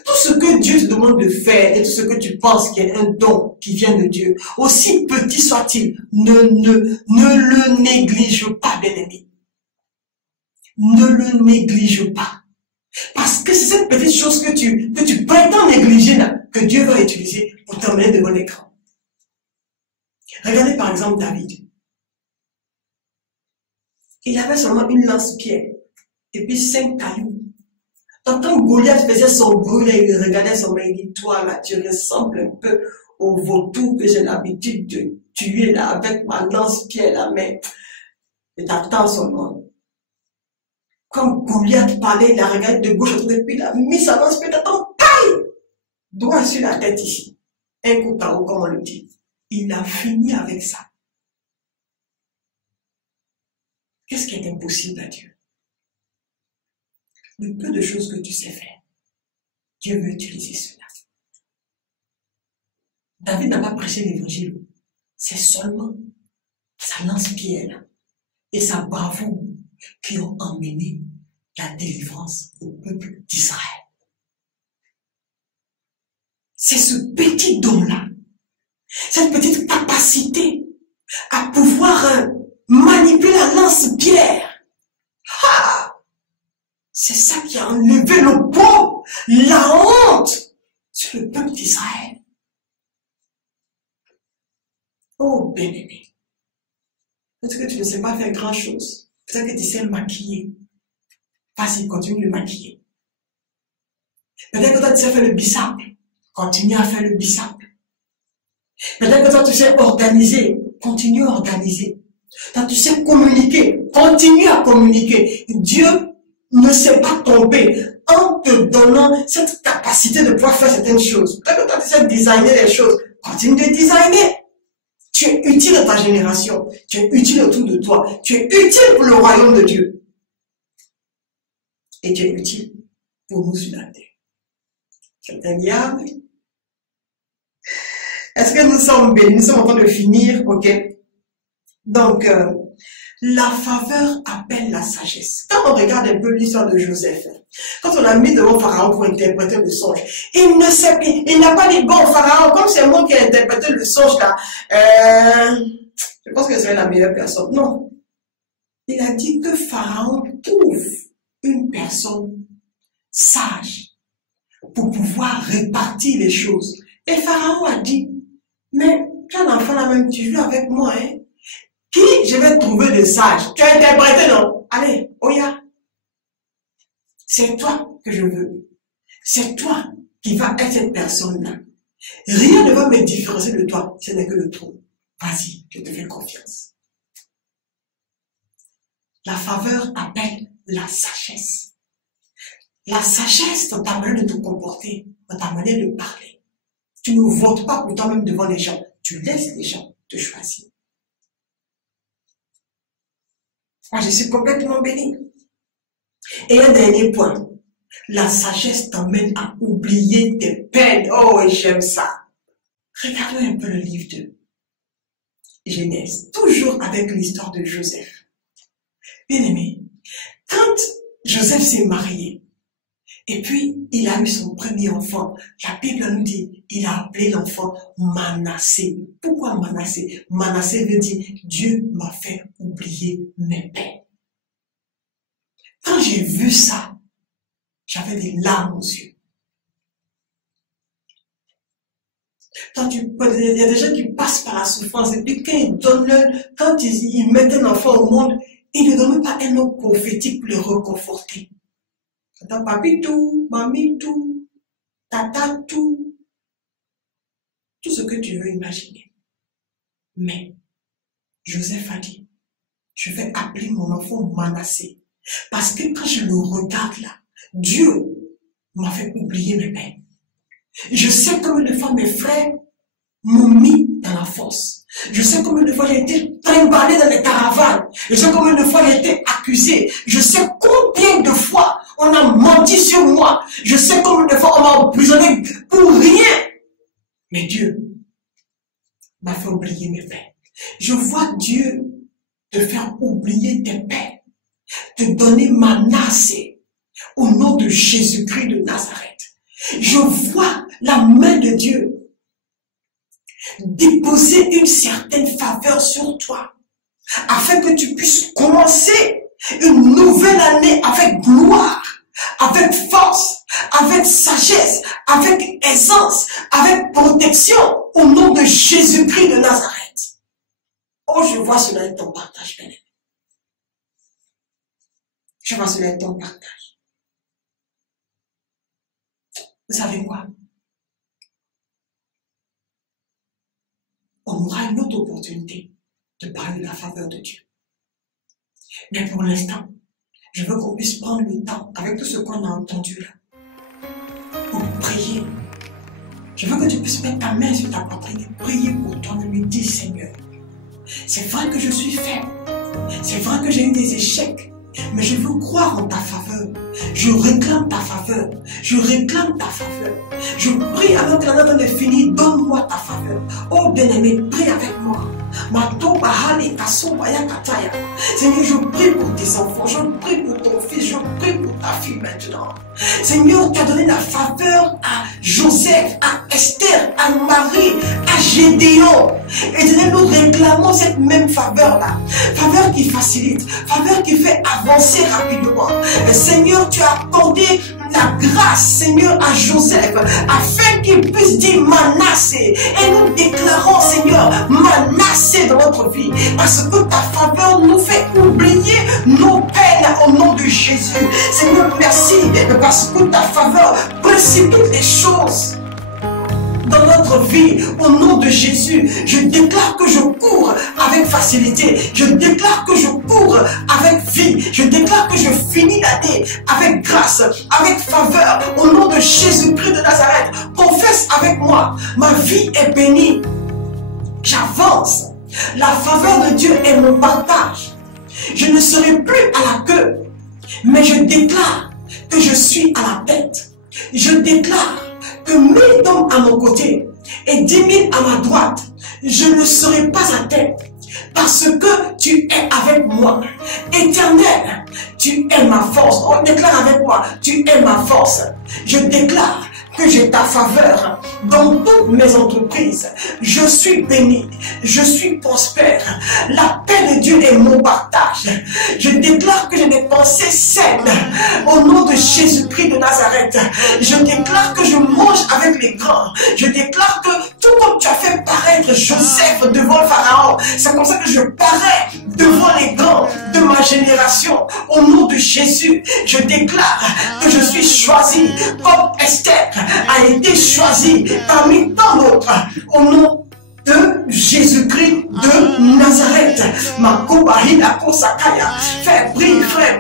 Tout ce que Dieu te demande de faire et tout ce que tu penses qu'il y a un don qui vient de Dieu, aussi petit soit-il, ne le néglige pas, bien-aimé. Ne le néglige pas. Parce que c'est cette petite chose que tu prétends négliger là, que Dieu va utiliser pour t'emmener devant l'écran. Regardez par exemple David. Il avait seulement une lance-pierre et puis 5 cailloux. Donc quand Goliath faisait son bruit, il regardait son main, il dit, toi là, tu ressembles un peu au vautour que j'ai l'habitude de tuer là avec ma lance-pierre là, mais t'attends son nom. Quand Goliath parlait, il a regardé de gauche à droite et puis il a mis sa lance-pierre, t'attends, taille! Droit sur la tête ici. Un coup par haut, comme on le dit. Il a fini avec ça. Qu'est-ce qui est impossible à Dieu? Le peu de choses que tu sais faire, Dieu veut utiliser cela. David n'a pas prêché l'évangile. C'est seulement sa lance-pierre et sa bravoure qui ont emmené la délivrance au peuple d'Israël. C'est ce petit don-là, cette petite capacité à pouvoir manipuler la lance-pierre. C'est ça qui a enlevé le poids, la honte sur le peuple d'Israël. Oh, bien-aimé. Peut-être que tu ne sais pas faire grand-chose. Peut-être que tu sais le maquiller. Vas-y, continue de le maquiller. Peut-être que toi, tu sais faire le bissap. Continue à faire le bissap. Peut-être que toi, tu sais organiser. Continue à organiser. Toi, tu sais communiquer. Continue à communiquer. Dieu ne s'est pas trompé en te donnant cette capacité de pouvoir faire certaines choses. Peut-être que toi, tu sais designer les choses. Continue de designer. Tu es utile à ta génération. Tu es utile autour de toi. Tu es utile pour le royaume de Dieu. Et tu es utile pour nous sur la terre. Quelqu'un dit amen. Est-ce que nous sommes bénis? Nous sommes en train de finir, ok? Donc, la faveur appelle la sagesse. Quand on regarde un peu l'histoire de Joseph, quand on l'a mis devant Pharaon pour interpréter le songe, il ne sait pas, il n'a pas dit, bon, Pharaon, comme c'est moi qui ai interprété le songe là, je pense que c'est la meilleure personne. Non. Il a dit que Pharaon trouve une personne sage pour pouvoir répartir les choses. Et Pharaon a dit, mais tu as un enfant là même, tu joues avec moi, hein? Qui je vais trouver de sage? Tu as interprété, non? Allez, Oya. C'est toi que je veux. C'est toi qui vas être cette personne-là. Rien ne va me différencier de toi, ce n'est que le trou. Vas-y, je te fais confiance. La faveur appelle la sagesse. La sagesse dans ta manière de te comporter, dans ta manière de parler. Tu ne votes pas pour toi-même devant les gens. Tu laisses les gens te choisir. Moi, je suis complètement béni. Et un dernier point. La sagesse t'emmène à oublier tes peines. Oh, j'aime ça. Regardons un peu le livre de Genèse. Toujours avec l'histoire de Joseph. Bien aimé, quand Joseph s'est marié, et puis il a eu son premier enfant, la Bible nous dit, il a appelé l'enfant Manassé. Pourquoi Manassé? Manassé veut dire, Dieu m'a fait oublier mes peines. Quand j'ai vu ça, j'avais des larmes aux yeux. Quand il y a des gens qui passent par la souffrance, et puis quand ils mettent un enfant au monde, ils ne donnent pas un mot prophétique pour le réconforter. Tata, papi tout, mamie tout, tata tout, tout ce que tu veux imaginer. Mais Joseph a dit, je vais appeler mon enfant Manassé. Parce que quand je le regarde là, Dieu m'a fait oublier mes peines. Je sais combien de fois mes frères m'ont mis dans la fosse. Je sais combien de fois j'ai été trimballé dans les caravanes. Je sais combien de fois j'ai été accusé. Je sais combien de fois on a menti sur moi. Je sais combien de fois on m'a emprisonné pour rien. Mais Dieu m'a fait oublier mes peines. Je vois Dieu te faire oublier tes peines. Te donner Manassé au nom de Jésus-Christ de Nazareth. Je vois la main de Dieu déposer une certaine faveur sur toi afin que tu puisses commencer une nouvelle année avec gloire, avec force, avec sagesse, avec aisance, avec protection au nom de Jésus-Christ de Nazareth. Oh, je vois cela être ton partage, bien aimé. Je vois cela être ton partage. Vous savez quoi? On aura une autre opportunité de parler de la faveur de Dieu. Mais pour l'instant, je veux qu'on puisse prendre le temps, avec tout ce qu'on a entendu là, pour prier. Je veux que tu puisses mettre ta main sur ta poitrine et prier pour toi, et lui dire, Seigneur, c'est vrai que je suis faible, c'est vrai que j'ai eu des échecs, mais je veux croire en ta faveur. Je réclame ta faveur. Je réclame ta faveur. Je prie avant que la note est finie. Donne-moi ta faveur. Oh bien-aimé, prie avec moi. Seigneur, je prie pour tes enfants. Je prie pour ton fils. Je prie pour ta fille maintenant. Seigneur, tu as donné la faveur à Joseph, à Esther, à Marie, à Gédéon. Et Seigneur, nous réclamons cette même faveur-là. Faveur qui facilite. Faveur qui fait avancer rapidement. Et Seigneur, tu as accordé la grâce, Seigneur, à Joseph, afin qu'il puisse dire Manassé. Et nous déclarons, Seigneur, Manassé dans notre vie, parce que ta faveur nous fait oublier nos peines au nom de Jésus. Seigneur, merci, parce que ta faveur précipite les choses dans notre vie, au nom de Jésus. Je déclare que je cours avec facilité. Je déclare que je cours avec vie. Je déclare que je finis l'année avec grâce, avec faveur, au nom de Jésus-Christ de Nazareth. Confesse avec moi, ma vie est bénie. J'avance. La faveur de Dieu est mon partage. Je ne serai plus à la queue, mais je déclare que je suis à la tête. Je déclare que 1000 hommes à mon côté et 10 000 à ma droite, je ne serai pas à tête. parce que tu es avec moi. Éternel, tu es ma force. On déclare avec moi, tu es ma force. Je déclare que j'ai ta faveur dans toutes mes entreprises. Je suis béni, je suis prospère. La paix de Dieu est mon partage. Je déclare que j'ai des pensées saines au nom de Jésus-Christ de Nazareth. Je déclare que je mange avec les grands. Je déclare que tout comme tu as fait paraître Joseph devant le Pharaon, c'est comme ça que je parais devant les grands de ma génération. Au nom de Jésus, je déclare que je suis choisi comme Esther a été choisi parmi tant d'autres. Au nom de Jésus-Christ de Nazareth. Ma Koubahila Kosakaya. Frère,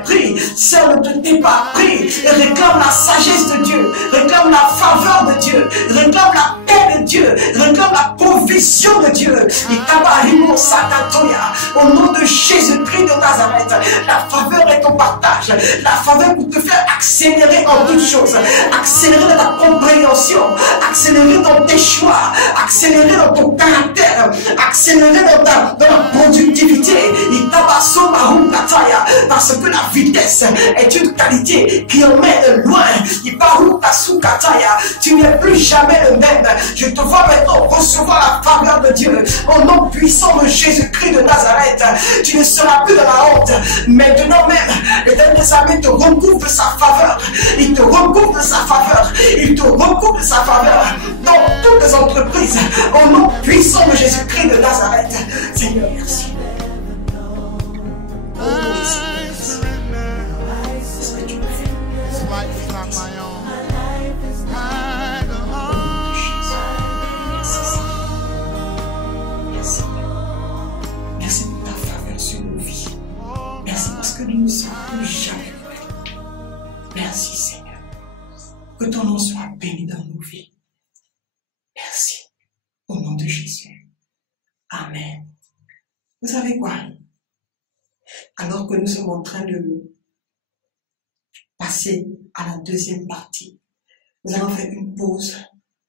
prie. Sœur, ne te tais pas, prie. Et réclame la sagesse de Dieu. Réclame la faveur de Dieu. Réclame la paix de Dieu. Réclame la provision de Dieu. Ikabahimo Sakatoya. Au nom de Jésus-Christ de Nazareth. La faveur est ton partage. La faveur pour te faire accélérer en toutes choses. Accélérer dans ta compréhension. Accélérer dans tes choix. Accélérer dans ton caractère. Accélérer dans la productivité. Parce que la vitesse est une qualité qui emmène loin. Tu n'es plus jamais le même. Je te vois maintenant recevoir la faveur de Dieu. Au nom puissant de Jésus-Christ de Nazareth. Tu ne seras plus dans la honte. Maintenant même, l'Éternel des armées te recouvre de sa faveur. Il te recouvre de sa faveur. Il te recouvre de sa faveur dans toutes les entreprises. Au nom puissant de Jésus-Christ de Nazareth. Seigneur, merci. Oh, merci. C'est ce que tu me fais. Merci, Merci. Merci pour ta faveur sur nos vies. Merci parce que nous ne sommes plus jamais loin. Merci, Seigneur. Que ton nom soit béni dans nos vies. Merci. Au nom de Jésus. Amen. Vous savez quoi? Alors que nous sommes en train de passer à la deuxième partie, nous allons faire une pause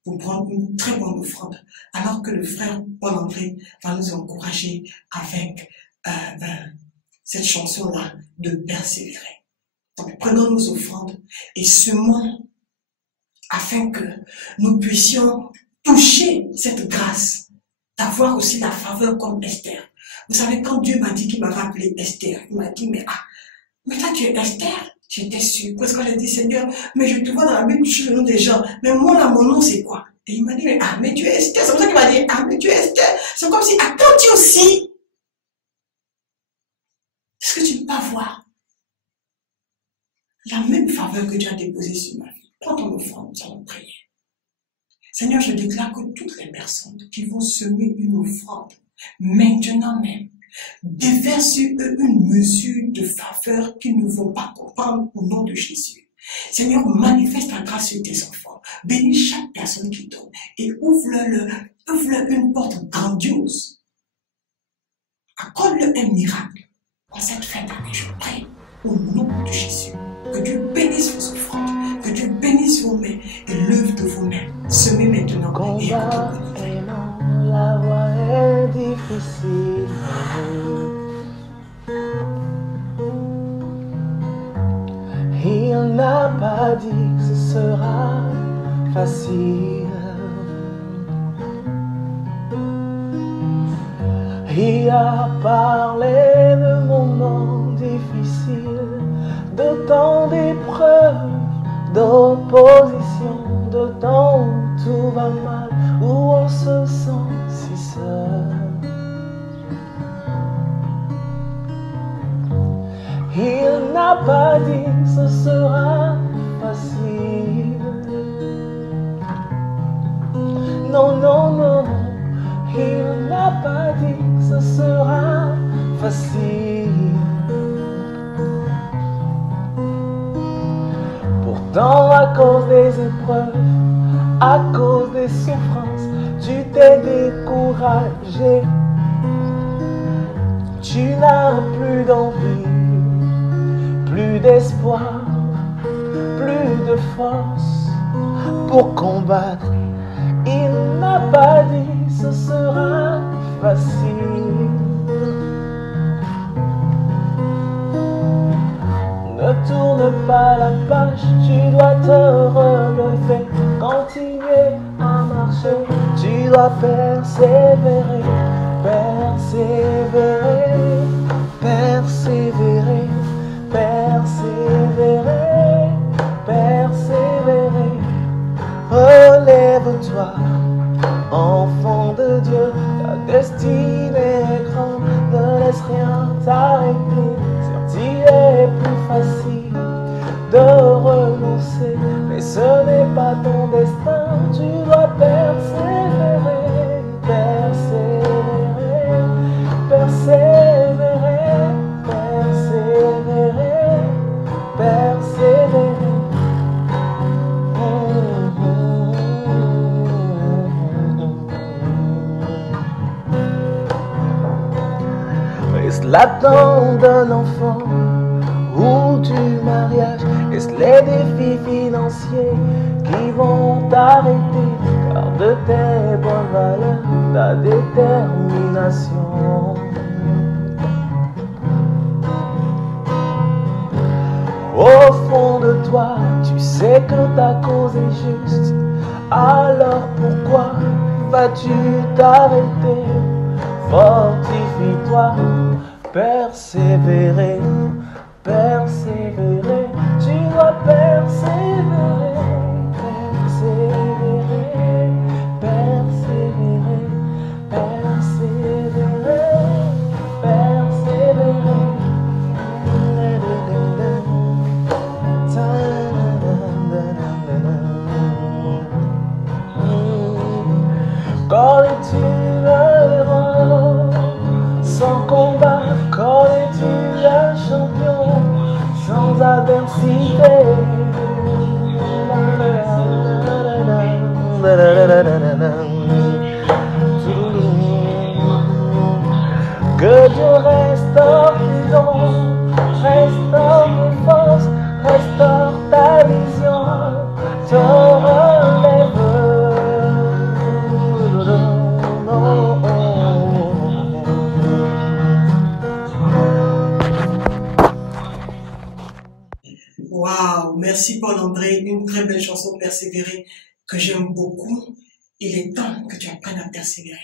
pour prendre une très bonne offrande, alors que le frère Paul-André va nous encourager avec cette chanson-là de persévérer. Donc prenons nos offrandes et semons afin que nous puissions toucher cette grâce, d'avoir aussi la faveur comme Esther. Vous savez, quand Dieu m'a dit qu'il m'avait appelé Esther, il m'a dit, mais toi tu es Esther? J'étais sûre. Parce que j'ai dit, Seigneur, mais je te vois dans la Bible, tu cherches le nom des gens. Mais moi, là, mon nom, c'est quoi? Et il m'a dit, mais tu es Esther. C'est pour ça qu'il m'a dit, mais tu es Esther. C'est comme si, attends, tu aussi. Est-ce que tu ne peux pas voir la même faveur que Dieu a déposée sur ma vie? Prends ton offrande, nous allons prier. Seigneur, je déclare que toutes les personnes qui vont semer une offrande, maintenant même, déverse sur eux une mesure de faveur qu'ils ne vont pas comprendre au nom de Jésus. Seigneur, manifeste ta grâce sur tes enfants. Bénis chaque personne qui donne et ouvre-leur une porte grandiose. Accorde-leur un miracle. En cette fin d'année, je prie au nom de Jésus. Que Dieu bénisse vos offrandes, que Dieu bénisse vos mains et l'œuvre de vos mains. Semez maintenant et écoutez. La voie est difficile. Il n'a pas dit que ce sera facile. Il a parlé de moments difficiles, de temps d'épreuves, d'opposition, de temps où tout va mal, où on se sent si seul. Il n'a pas dit que ce sera facile. Non, non, non, il n'a pas dit que ce sera facile. Pourtant, à cause des épreuves, à cause des souffrances, tu t'es découragé. Tu n'as plus d'envie, plus d'espoir, plus de force pour combattre. Il n'a pas dit ce sera facile. pas la page, tu dois te relever, continuer à marcher, tu dois persévérer, persévérer, persévérer, persévérer, persévérer. Relève-toi, enfant de Dieu, ta destinée est grande, ne laisse rien t'arrêter. Certes, il est plus facile de renoncer, mais ce n'est pas ton destin, tu dois persévérer, persévérer, persévérer, persévérer, persévérer. Est-ce l'attente d'un enfant ou du mariage? Est-ce les défis financiers qui vont t'arrêter? Garde tes bonnes valeurs, ta détermination. Au fond de toi, tu sais que ta cause est juste. Alors pourquoi vas-tu t'arrêter? Fortifie-toi, persévérer, persévérer, tu dois persévérer, persévérer, persévérer, persévérer, persévérer. Quand es-tu heureux sans combat? Quand es-tu un champion sans adversité? Que Dieu restaure tes dons, restaure tes forces, restaure ta vision, te relève. Waouh, merci Paul-André, une très belle chanson, Persévérer, que j'aime beaucoup. Il est temps que tu apprennes à persévérer.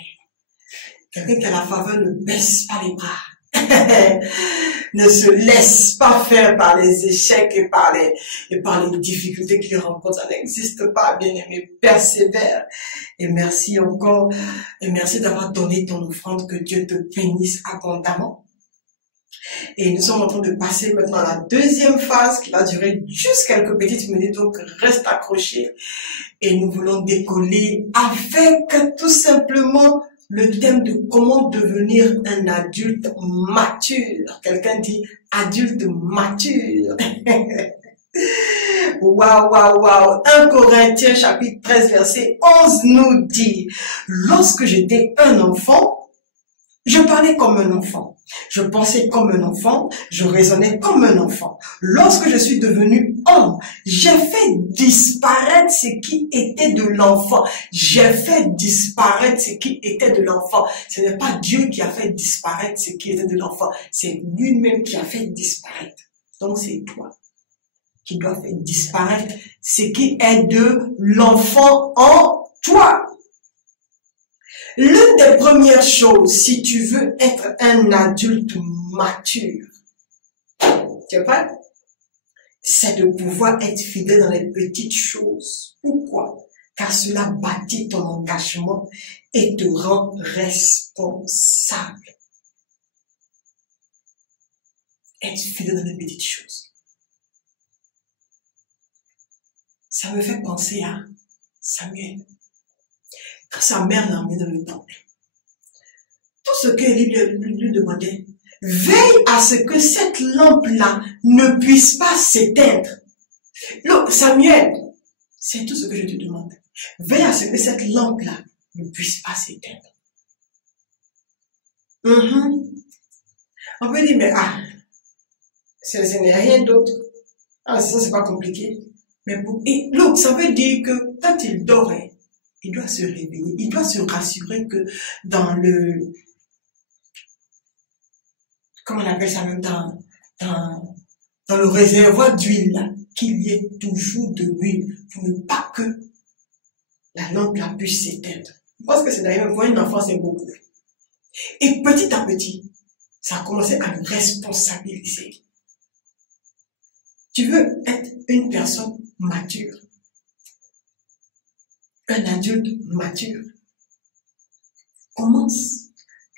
Quelqu'un qui a la faveur ne baisse pas les bras, ne se laisse pas faire par les échecs et par les difficultés qu'il rencontre. Ça n'existe pas, bien-aimé, persévère. Et merci encore, et merci d'avoir donné ton offrande, que Dieu te bénisse abondamment. Et nous sommes en train de passer maintenant à la deuxième phase qui va durer juste quelques petites minutes, donc reste accroché. Et nous voulons décoller avec tout simplement le thème de comment devenir un adulte mature. Quelqu'un dit adulte mature. Waouh, waouh, waouh. 1 Corinthiens chapitre 13 verset 11 nous dit: lorsque j'étais un enfant, je parlais comme un enfant, je pensais comme un enfant, je raisonnais comme un enfant. Lorsque je suis devenu homme, j'ai fait disparaître ce qui était de l'enfant. J'ai fait disparaître ce qui était de l'enfant. Ce n'est pas Dieu qui a fait disparaître ce qui était de l'enfant, c'est lui-même qui a fait disparaître. Donc c'est toi qui dois faire disparaître ce qui est de l'enfant en toi. L'une des premières choses, si tu veux être un adulte mature, tu es prêt? C'est de pouvoir être fidèle dans les petites choses. Pourquoi? Car cela bâtit ton engagement et te rend responsable. Être fidèle dans les petites choses. Ça me fait penser à Samuel. Quand sa mère l'a emmené dans le temple, tout ce qu'Élie lui demandait, veille à ce que cette lampe-là ne puisse pas s'éteindre. Donc, Samuel, c'est tout ce que je te demande. Veille à ce que cette lampe-là ne puisse pas s'éteindre. On peut dire, mais ce n'est rien d'autre. Ça, c'est pas compliqué. Mais donc, ça veut dire que quand il dorait, il doit se réveiller, il doit se rassurer que dans le, comment on appelle ça même, dans dans le réservoir d'huile, qu'il y ait toujours de l'huile pour ne pas que la lampe là puisse s'éteindre. Je pense que c'est d'ailleurs pour un enfant, c'est beaucoup. Et petit à petit, ça a commencé à le responsabiliser. Tu veux être une personne mature, un adulte mature. Commence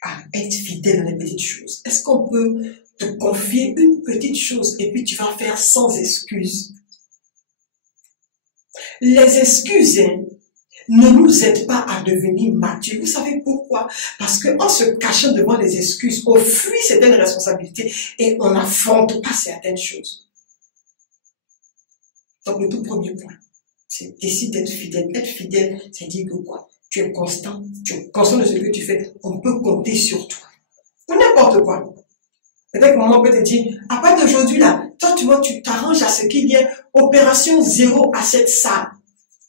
à être fidèle dans les petites choses. Est-ce qu'on peut te confier une petite chose et puis tu vas faire sans excuse? Les excuses ne nous aident pas à devenir matures. Vous savez pourquoi? Parce qu'en se cachant devant les excuses, on fuit certaines responsabilités et on n'affronte pas certaines choses. Donc le tout premier point, c'est décide d'être fidèle. Être fidèle, c'est dire que quoi? Tu es constant de ce que tu fais. On peut compter sur toi. Pour n'importe quoi. Peut-être que maman peut te dire, à partir d'aujourd'hui là, toi tu vois, tu t'arranges à ce qu'il y ait opération 0 assiette sale.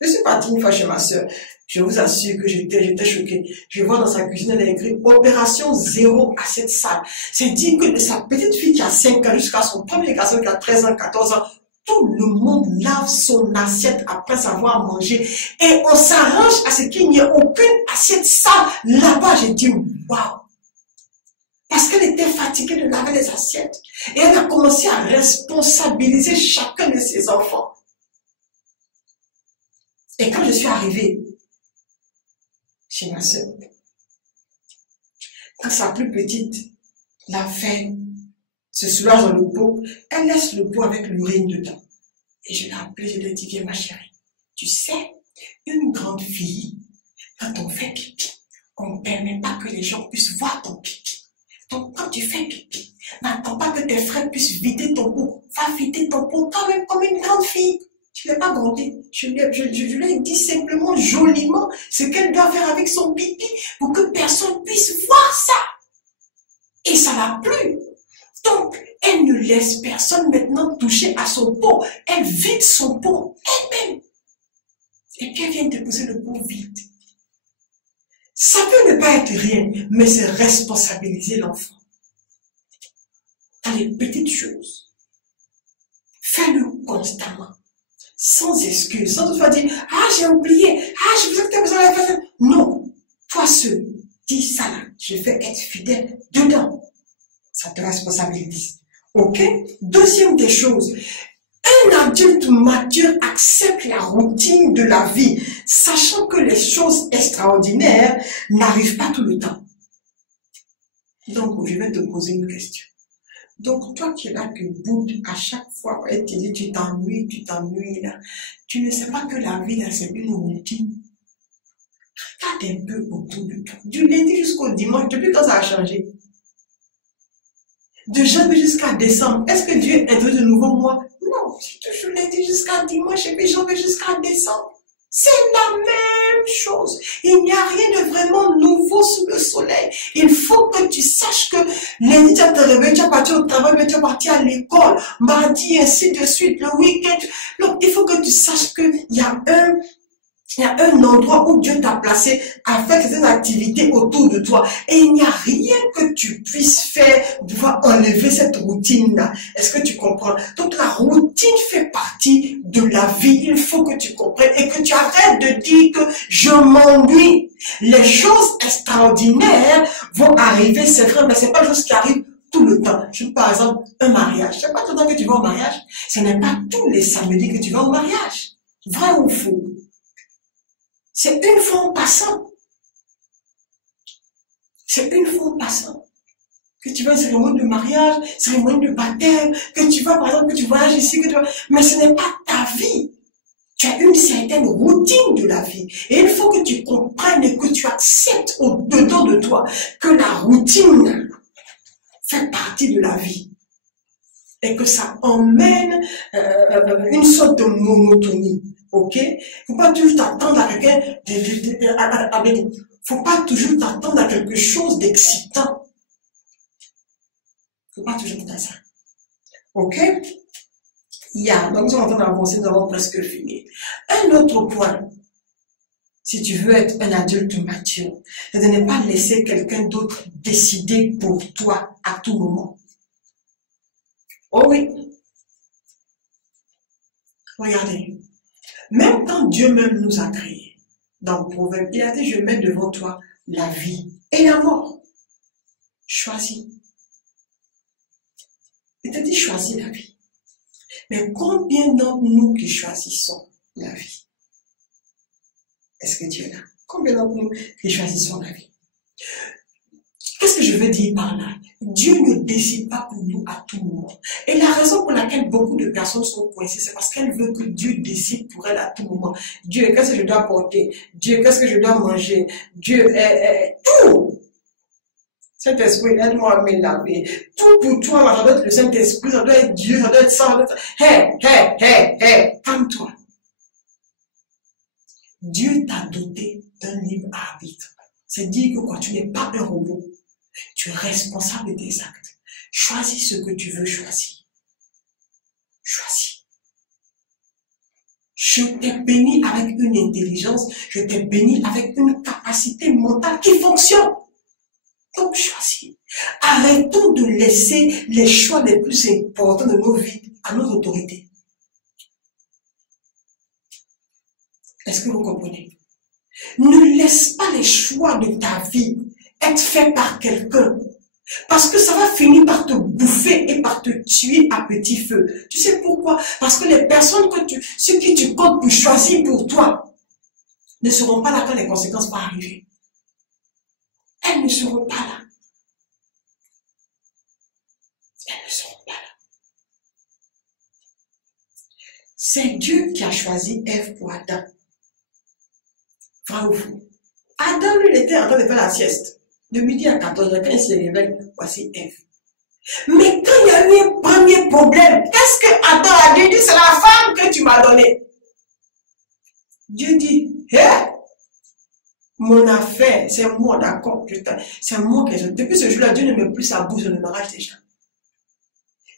Je suis partie une fois chez ma soeur. Je vous assure que j'étais choquée. Je vois dans sa cuisine, elle a écrit opération 0 assiette sale. C'est dire que de sa petite fille qui a 5 ans jusqu'à son premier garçon qui a 13 ans, 14 ans, tout le monde lave son assiette après avoir mangé. Et on s'arrange à ce qu'il n'y ait aucune assiette sale. Là-bas, j'ai dit, waouh! Parce qu'elle était fatiguée de laver les assiettes. Et elle a commencé à responsabiliser chacun de ses enfants. Et quand je suis arrivée chez ma soeur, quand sa plus petite l'a fait se soulage dans le pot, elle laisse le pot avec l'urine dedans. Et je l'ai appelée, je lui ai dit, viens ma chérie, tu sais, une grande fille, quand on fait pipi, on ne permet pas que les gens puissent voir ton pipi. Donc quand tu fais pipi, n'attends pas que tes frères puissent vider ton pot. Va vider ton pot quand même comme une grande fille. Je ne l'ai pas grondée. Je lui ai dit simplement, joliment, ce qu'elle doit faire avec son pipi pour que personne puisse voir ça. Et ça l'a plu. Donc, elle ne laisse personne maintenant toucher à son pot. Elle vide son pot elle-même. Et puis elle vient déposer le pot vide. Ça peut ne pas être rien, mais c'est responsabiliser l'enfant. Dans les petites choses. Fais-le constamment. Sans excuse, sans toutefois dire, ah, j'ai oublié, ah, je vous ai que tu as besoin de la faire. Non. Toi seul, dis ça là, je vais être fidèle dedans. Ça te responsabilise. Ok? Deuxième des choses, un adulte mature accepte la routine de la vie, sachant que les choses extraordinaires n'arrivent pas tout le temps. Donc, je vais te poser une question. Donc, toi qui es là, que boude à chaque fois, elle te dit, tu t'ennuies, là. Tu ne sais pas que la vie, là, c'est une routine. Regarde un peu autour de toi. Du lundi jusqu'au dimanche, depuis quand ça a changé? De janvier jusqu'à décembre, est-ce que Dieu est de nouveau mois? Non, c'est toujours lundi jusqu'à dimanche et puis janvier jusqu'à décembre. C'est la même chose. Il n'y a rien de vraiment nouveau sous le soleil. Il faut que tu saches que lundi, tu vas te réveiller, tu vas partir au travail, tu vas partir à l'école, mardi, ainsi de suite, le week-end. Donc, il faut que tu saches qu'il y a un endroit où Dieu t'a placé à faire certaines activités autour de toi. Et il n'y a rien que tu puisses faire pour enlever cette routine-là. Est-ce que tu comprends? Donc la routine fait partie de la vie. Il faut que tu comprennes et que tu arrêtes de dire que je m'ennuie. Les choses extraordinaires vont arriver, c'est vrai, mais c'est pas juste ce qui arrive tout le temps. Par exemple, un mariage. C'est pas tout le temps que tu vas au mariage. Ce n'est pas tous les samedis que tu vas au mariage. Vrai ou faux? C'est une fois en passant. C'est une fois en passant. Que tu vas à une cérémonie de mariage, cérémonie de baptême, que tu vas, par exemple, que tu voyages ici, mais ce n'est pas ta vie. Tu as une certaine routine de la vie. Et il faut que tu comprennes et que tu acceptes au-dedans de toi que la routine fait partie de la vie. Et que ça emmène une sorte de monotonie. Ok? Faut pas toujours t'attendre à quelqu'un, faut pas toujours t'attendre à quelque chose d'excitant. Faut pas toujours faire ça. Ok? Donc nous sommes en train d'avancer, nous avons presque fini. Un autre point, si tu veux être un adulte mature, c'est de ne pas laisser quelqu'un d'autre décider pour toi à tout moment. Oh oui. Regardez, même quand Dieu même nous a créés, dans le Proverbe, il a dit, je mets devant toi la vie et la mort. Choisis. Il te dit, choisis la vie. Mais combien d'entre nous qui choisissons la vie? Est-ce que Dieu est là? Combien d'entre nous qui choisissons la vie? Qu'est-ce que je veux dire par là? Dieu ne décide pas pour nous à tout moment. Et la raison pour laquelle beaucoup de personnes sont coincées, c'est parce qu'elles veulent que Dieu décide pour elles à tout moment. Dieu, qu'est-ce que je dois porter? Dieu, qu'est-ce que je dois manger? Dieu, tout! Saint-Esprit, aide-moi à me laver. Tout pour toi, ça doit être le Saint-Esprit, ça doit être Dieu, ça doit être ça, ça doit être... Hé, calme-toi. Dieu t'a doté d'un libre arbitre. C'est dire que quoi, tu n'es pas un robot. Tu es responsable de tes actes. Choisis ce que tu veux choisir. Choisis. Je t'ai béni avec une intelligence, je t'ai béni avec une capacité mentale qui fonctionne. Donc choisis. Arrêtons de laisser les choix les plus importants de nos vies à nos autorités. Est-ce que vous comprenez? Ne laisse pas les choix de ta vie être faits par quelqu'un. Parce que ça va finir par te bouffer et par te tuer à petit feu. Tu sais pourquoi? Parce que les personnes ceux qui tu comptes pour choisir pour toi, ne seront pas là quand les conséquences vont arriver. Elles ne seront pas là. Elles ne seront pas là. C'est Dieu qui a choisi Ève pour Adam. Vrai ou faux? Adam, lui, il était en train de faire la sieste. De midi à 14h, quand il se réveille, voici Ève. Mais quand il y a eu un premier problème, qu'est-ce que Adam a dit? C'est la femme que tu m'as donnée. Dieu dit, hé, mon affaire, c'est moi, d'accord, c'est moi qui ai. Depuis ce jour-là, Dieu ne met plus sa bouche dans le mariage des gens.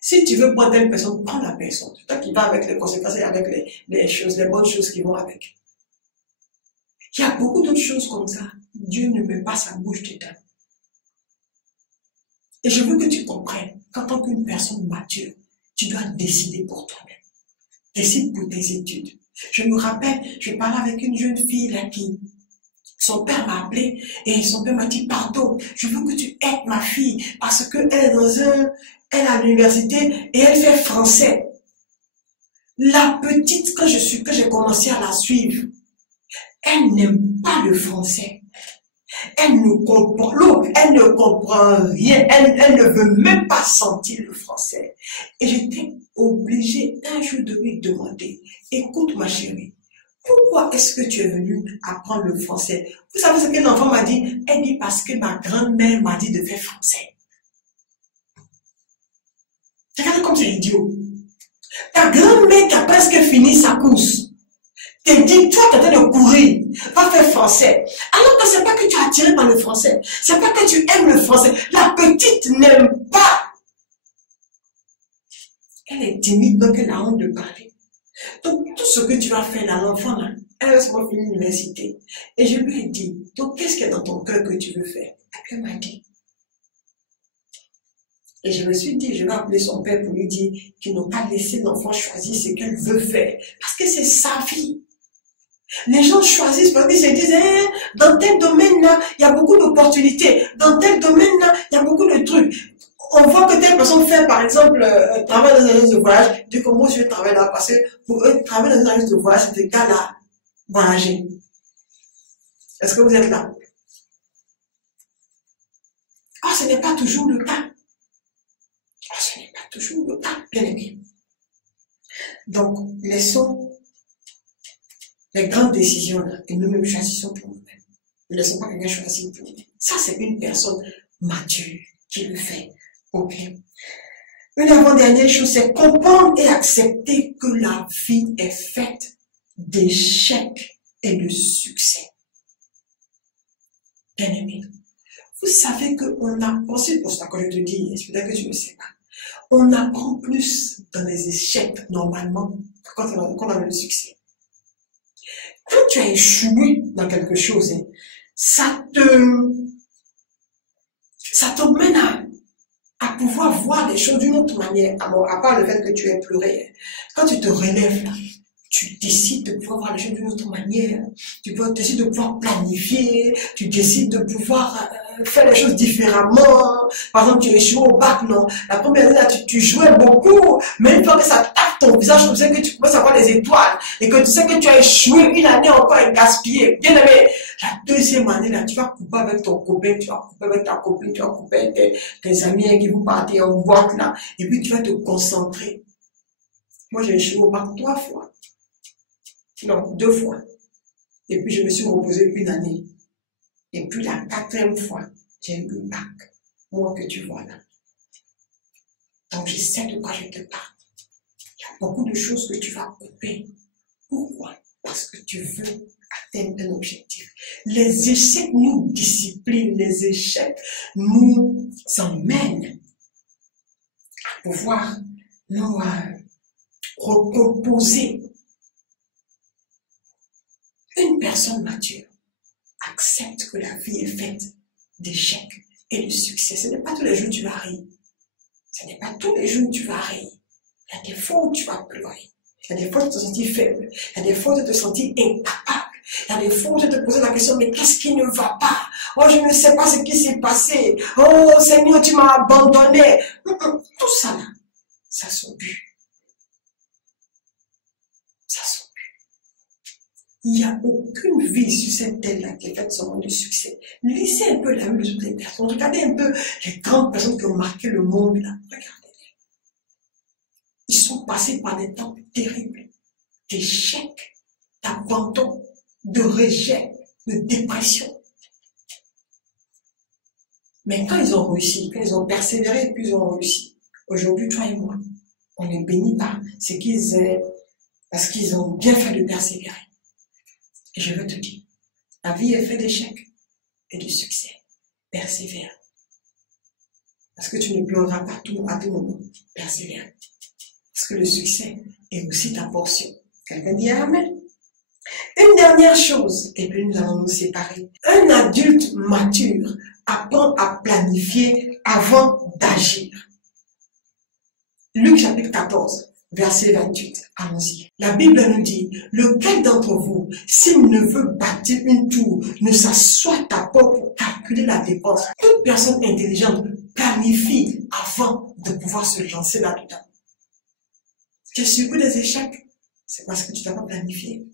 Si tu veux prendre telle personne, prends la personne. C'est toi qui vas avec les conséquences et avec les choses, les bonnes choses qui vont avec. Il y a beaucoup d'autres choses comme ça. Dieu ne met pas sa bouche dedans. Et je veux que tu comprennes qu'en tant qu'une personne mature, tu dois décider pour toi-même. Décide pour tes études. Je me rappelle, je parlais avec une jeune fille là qui, son père m'a appelé et son père m'a dit, pardon, je veux que tu aides ma fille parce qu'elle est elle est à l'université et elle fait français. La petite, quand j'ai commencé à la suivre, elle n'aime pas le français. Elle ne comprend l'autre, elle ne comprend rien, elle ne veut même pas sentir le français. Et j'étais obligée un jour de lui demander, écoute ma chérie, pourquoi est-ce que tu es venue apprendre le français? Vous savez ce que l'enfant m'a dit? Elle dit parce que ma grand-mère m'a dit de faire français. Regardez comme c'est idiot. Ta grand-mère qui a presque fini sa course te dit, toi, tu es en train de courir, va faire français. Alors que c'est pas que tu es attiré par le français, c'est pas que tu aimes le français. La petite n'aime pas. Elle est timide, donc elle a honte de parler. Donc, tout ce que tu vas faire là, l'enfant là, elle va seulement finir l'université. Et je lui ai dit, donc qu'est-ce qu'il y a dans ton cœur que tu veux faire? Elle m'a dit. Et je me suis dit, je vais appeler son père pour lui dire qu'il n'a pas laissé l'enfant choisir ce qu'elle veut faire. Parce que c'est sa vie. Les gens choisissent parce qu'ils se disent, dans tel domaine-là, il y a beaucoup d'opportunités. Dans tel domaine-là, il y a beaucoup de trucs. On voit que telle personne fait, par exemple, travail dans une agence de voyage. Du coup, moi, je travaille là parce que pour eux, travailler dans une agence de voyage, c'est égal à voyager. Est-ce que vous êtes là? Ah, ce n'est pas toujours le cas. Ah, ce n'est pas toujours le cas, bien aimé. Donc, laissons les grandes décisions là, et nous-mêmes choisissons pour nous-mêmes. Ne laissons pas quelqu'un choisir pour nous. Ça, c'est une personne mature qui le fait. Ok. Une avant-dernière chose, c'est comprendre et accepter que la vie est faite d'échecs et de succès. Bien aimé. Vous savez qu'on apprend, c'est pour ça que je te dis, c'est peut-être que tu ne sais pas. On apprend plus dans les échecs, normalement, que quand on a le succès. Quand tu as échoué dans quelque chose, ça t'emmène à pouvoir voir les choses d'une autre manière, à part le fait que tu aies pleuré. Quand tu te relèves là, tu décides de pouvoir voir les choses d'une autre manière, tu décides de pouvoir planifier, tu décides de pouvoir faire les choses différemment. Par exemple, tu échoues au bac, non? La première année, là, tu jouais beaucoup, mais une fois que ça tape ton visage, tu sais que tu commences à voir les étoiles, et que tu sais que tu as échoué une année encore et gaspillé. Bien aimé, la deuxième année, là, tu vas couper avec ton copain, tu vas couper avec ta copine, tu vas couper avec tes amis qui vont partir en boîte, là, et puis tu vas te concentrer. Moi, j'ai échoué au bac 3 fois. Non, 2 fois. Et puis, je me suis reposé une année. Et puis, la 4e fois, j'ai eu le bac. Moi que tu vois là. Donc, je sais de quoi je te parle. Il y a beaucoup de choses que tu vas couper. Pourquoi? Parce que tu veux atteindre un objectif. Les échecs nous disciplinent. Les échecs nous emmènent à pouvoir nous recomposer. Une personne mature accepte que la vie est faite d'échecs et de succès. Ce n'est pas tous les jours que tu vas rire. Ce n'est pas tous les jours que tu vas rire. Il y a des fois où tu vas pleurer. Il y a des fois où tu te sens faible. Il y a des fois où tu te sens incapable. Il y a des fois où tu te poses la question, mais qu'est-ce qui ne va pas? Oh, je ne sais pas ce qui s'est passé. Oh, Seigneur, tu m'as abandonné. Tout ça là, ça a son but. Ça a son but. Il n'y a aucune vie sur cette terre-là qui est faite seulement de succès. Lisez un peu la vie de toutes les personnes. Regardez un peu les grandes personnes qui ont marqué le monde là. Regardez-les. Ils sont passés par des temps terribles, d'échecs, d'abandon, de rejet, de dépression. Mais quand ils ont réussi, quand ils ont persévéré, puis ils ont réussi, aujourd'hui, toi et moi, on est bénis par ce qu'ils aient, parce qu'ils ont bien fait de persévérer. Et je veux te dire, la vie est faite d'échecs et de succès. Persévère. Parce que tu ne pleureras pas à tout moment. Persévère. Parce que le succès est aussi ta portion. Quelqu'un dit Amen. Une dernière chose, et puis nous allons nous séparer. Un adulte mature apprend à planifier avant d'agir. Luc chapitre 14. Verset 28, allons-y. La Bible nous dit, lequel d'entre vous, s'il ne veut bâtir une tour, ne s'assoit à bord pour calculer la dépense. Toute personne intelligente planifie avant de pouvoir se lancer là-dedans. Tu as subi des échecs, c'est parce que tu n'as pas planifié.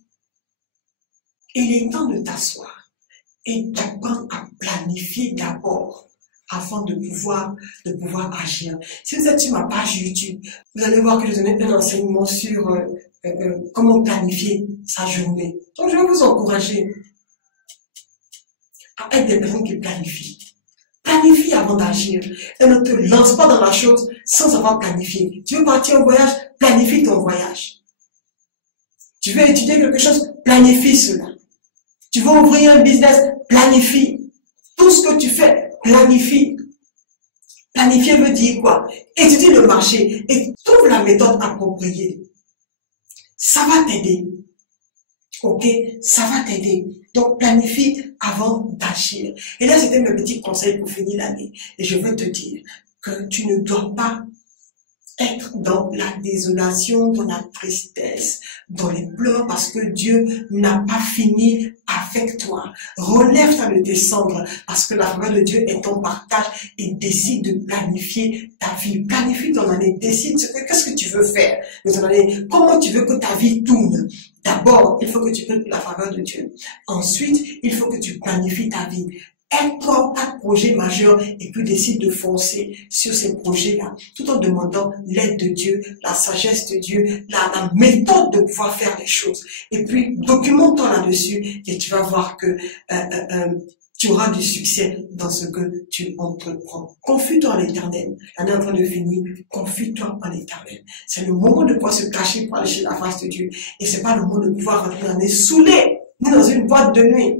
Il est temps de t'asseoir et d'apprendre à planifier d'abord afin de pouvoir agir. Si vous êtes sur ma page YouTube, vous allez voir que je donne un enseignement sur comment planifier sa journée. Donc je vais vous encourager à être des personnes qui planifient. Planifie avant d'agir et ne te lance pas dans la chose sans avoir planifié. Tu veux partir en voyage, planifie ton voyage. Tu veux étudier quelque chose, planifie cela. Tu veux ouvrir un business, planifie. Tout ce que tu fais, planifie. Planifier veut dire quoi? Étudie le marché et trouve la méthode appropriée. Ça va t'aider. Ok? Ça va t'aider. Donc, planifie avant d'agir. Et là, c'était mes petits conseils pour finir l'année. Et je veux te dire que tu ne dois pas être dans la désolation, dans la tristesse, dans les pleurs, parce que Dieu n'a pas fini avec toi. Relève-toi de tes cendres, parce que la faveur de Dieu est ton partage et décide de planifier ta vie. Planifie ton année, décide qu'est-ce que tu veux faire de ton année, comment tu veux que ta vie tourne. D'abord, il faut que tu prennes la faveur de Dieu. Ensuite, il faut que tu planifies ta vie. Aide-toi à un projet majeur et puis décide de foncer sur ces projets-là, tout en demandant l'aide de Dieu, la sagesse de Dieu, la méthode de pouvoir faire les choses. Et puis, documente-toi là-dessus et tu vas voir que tu auras du succès dans ce que tu entreprends. Confie-toi en l'Éternel. L'année est en train de finir. Confie-toi en l'Éternel. C'est le moment de pouvoir se cacher pour aller chez la face de Dieu. Et c'est pas le moment de pouvoir rentrer dans l'année saoulé, ni dans une boîte de nuit.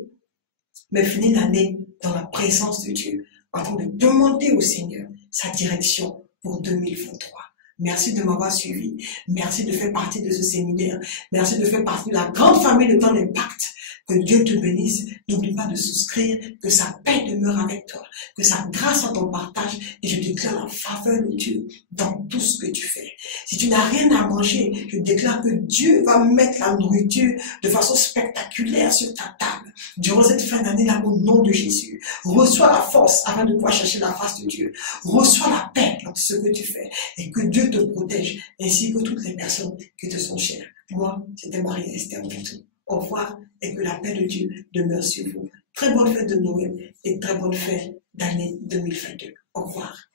Mais finir l'année dans la présence de Dieu, en train de demander au Seigneur sa direction pour 2023. Merci de m'avoir suivi. Merci de faire partie de ce séminaire. Merci de faire partie de la grande famille de ton impact. Que Dieu te bénisse. N'oublie pas de souscrire, que sa paix demeure avec toi, que sa grâce en ton partage, et je déclare la faveur de Dieu dans tout ce que tu fais. Si tu n'as rien à manger, je déclare que Dieu va mettre la nourriture de façon spectaculaire sur ta table. Durant cette fin d'année-là, au nom de Jésus, reçois la force afin de pouvoir chercher la face de Dieu. Reçois la paix dans ce que tu fais, et que Dieu te protège, ainsi que toutes les personnes qui te sont chères. Moi, c'était Marie-Esther Ouettou. Au revoir et que la paix de Dieu demeure sur vous. Très bonne fête de Noël et très bonne fête d'année 2022. Au revoir.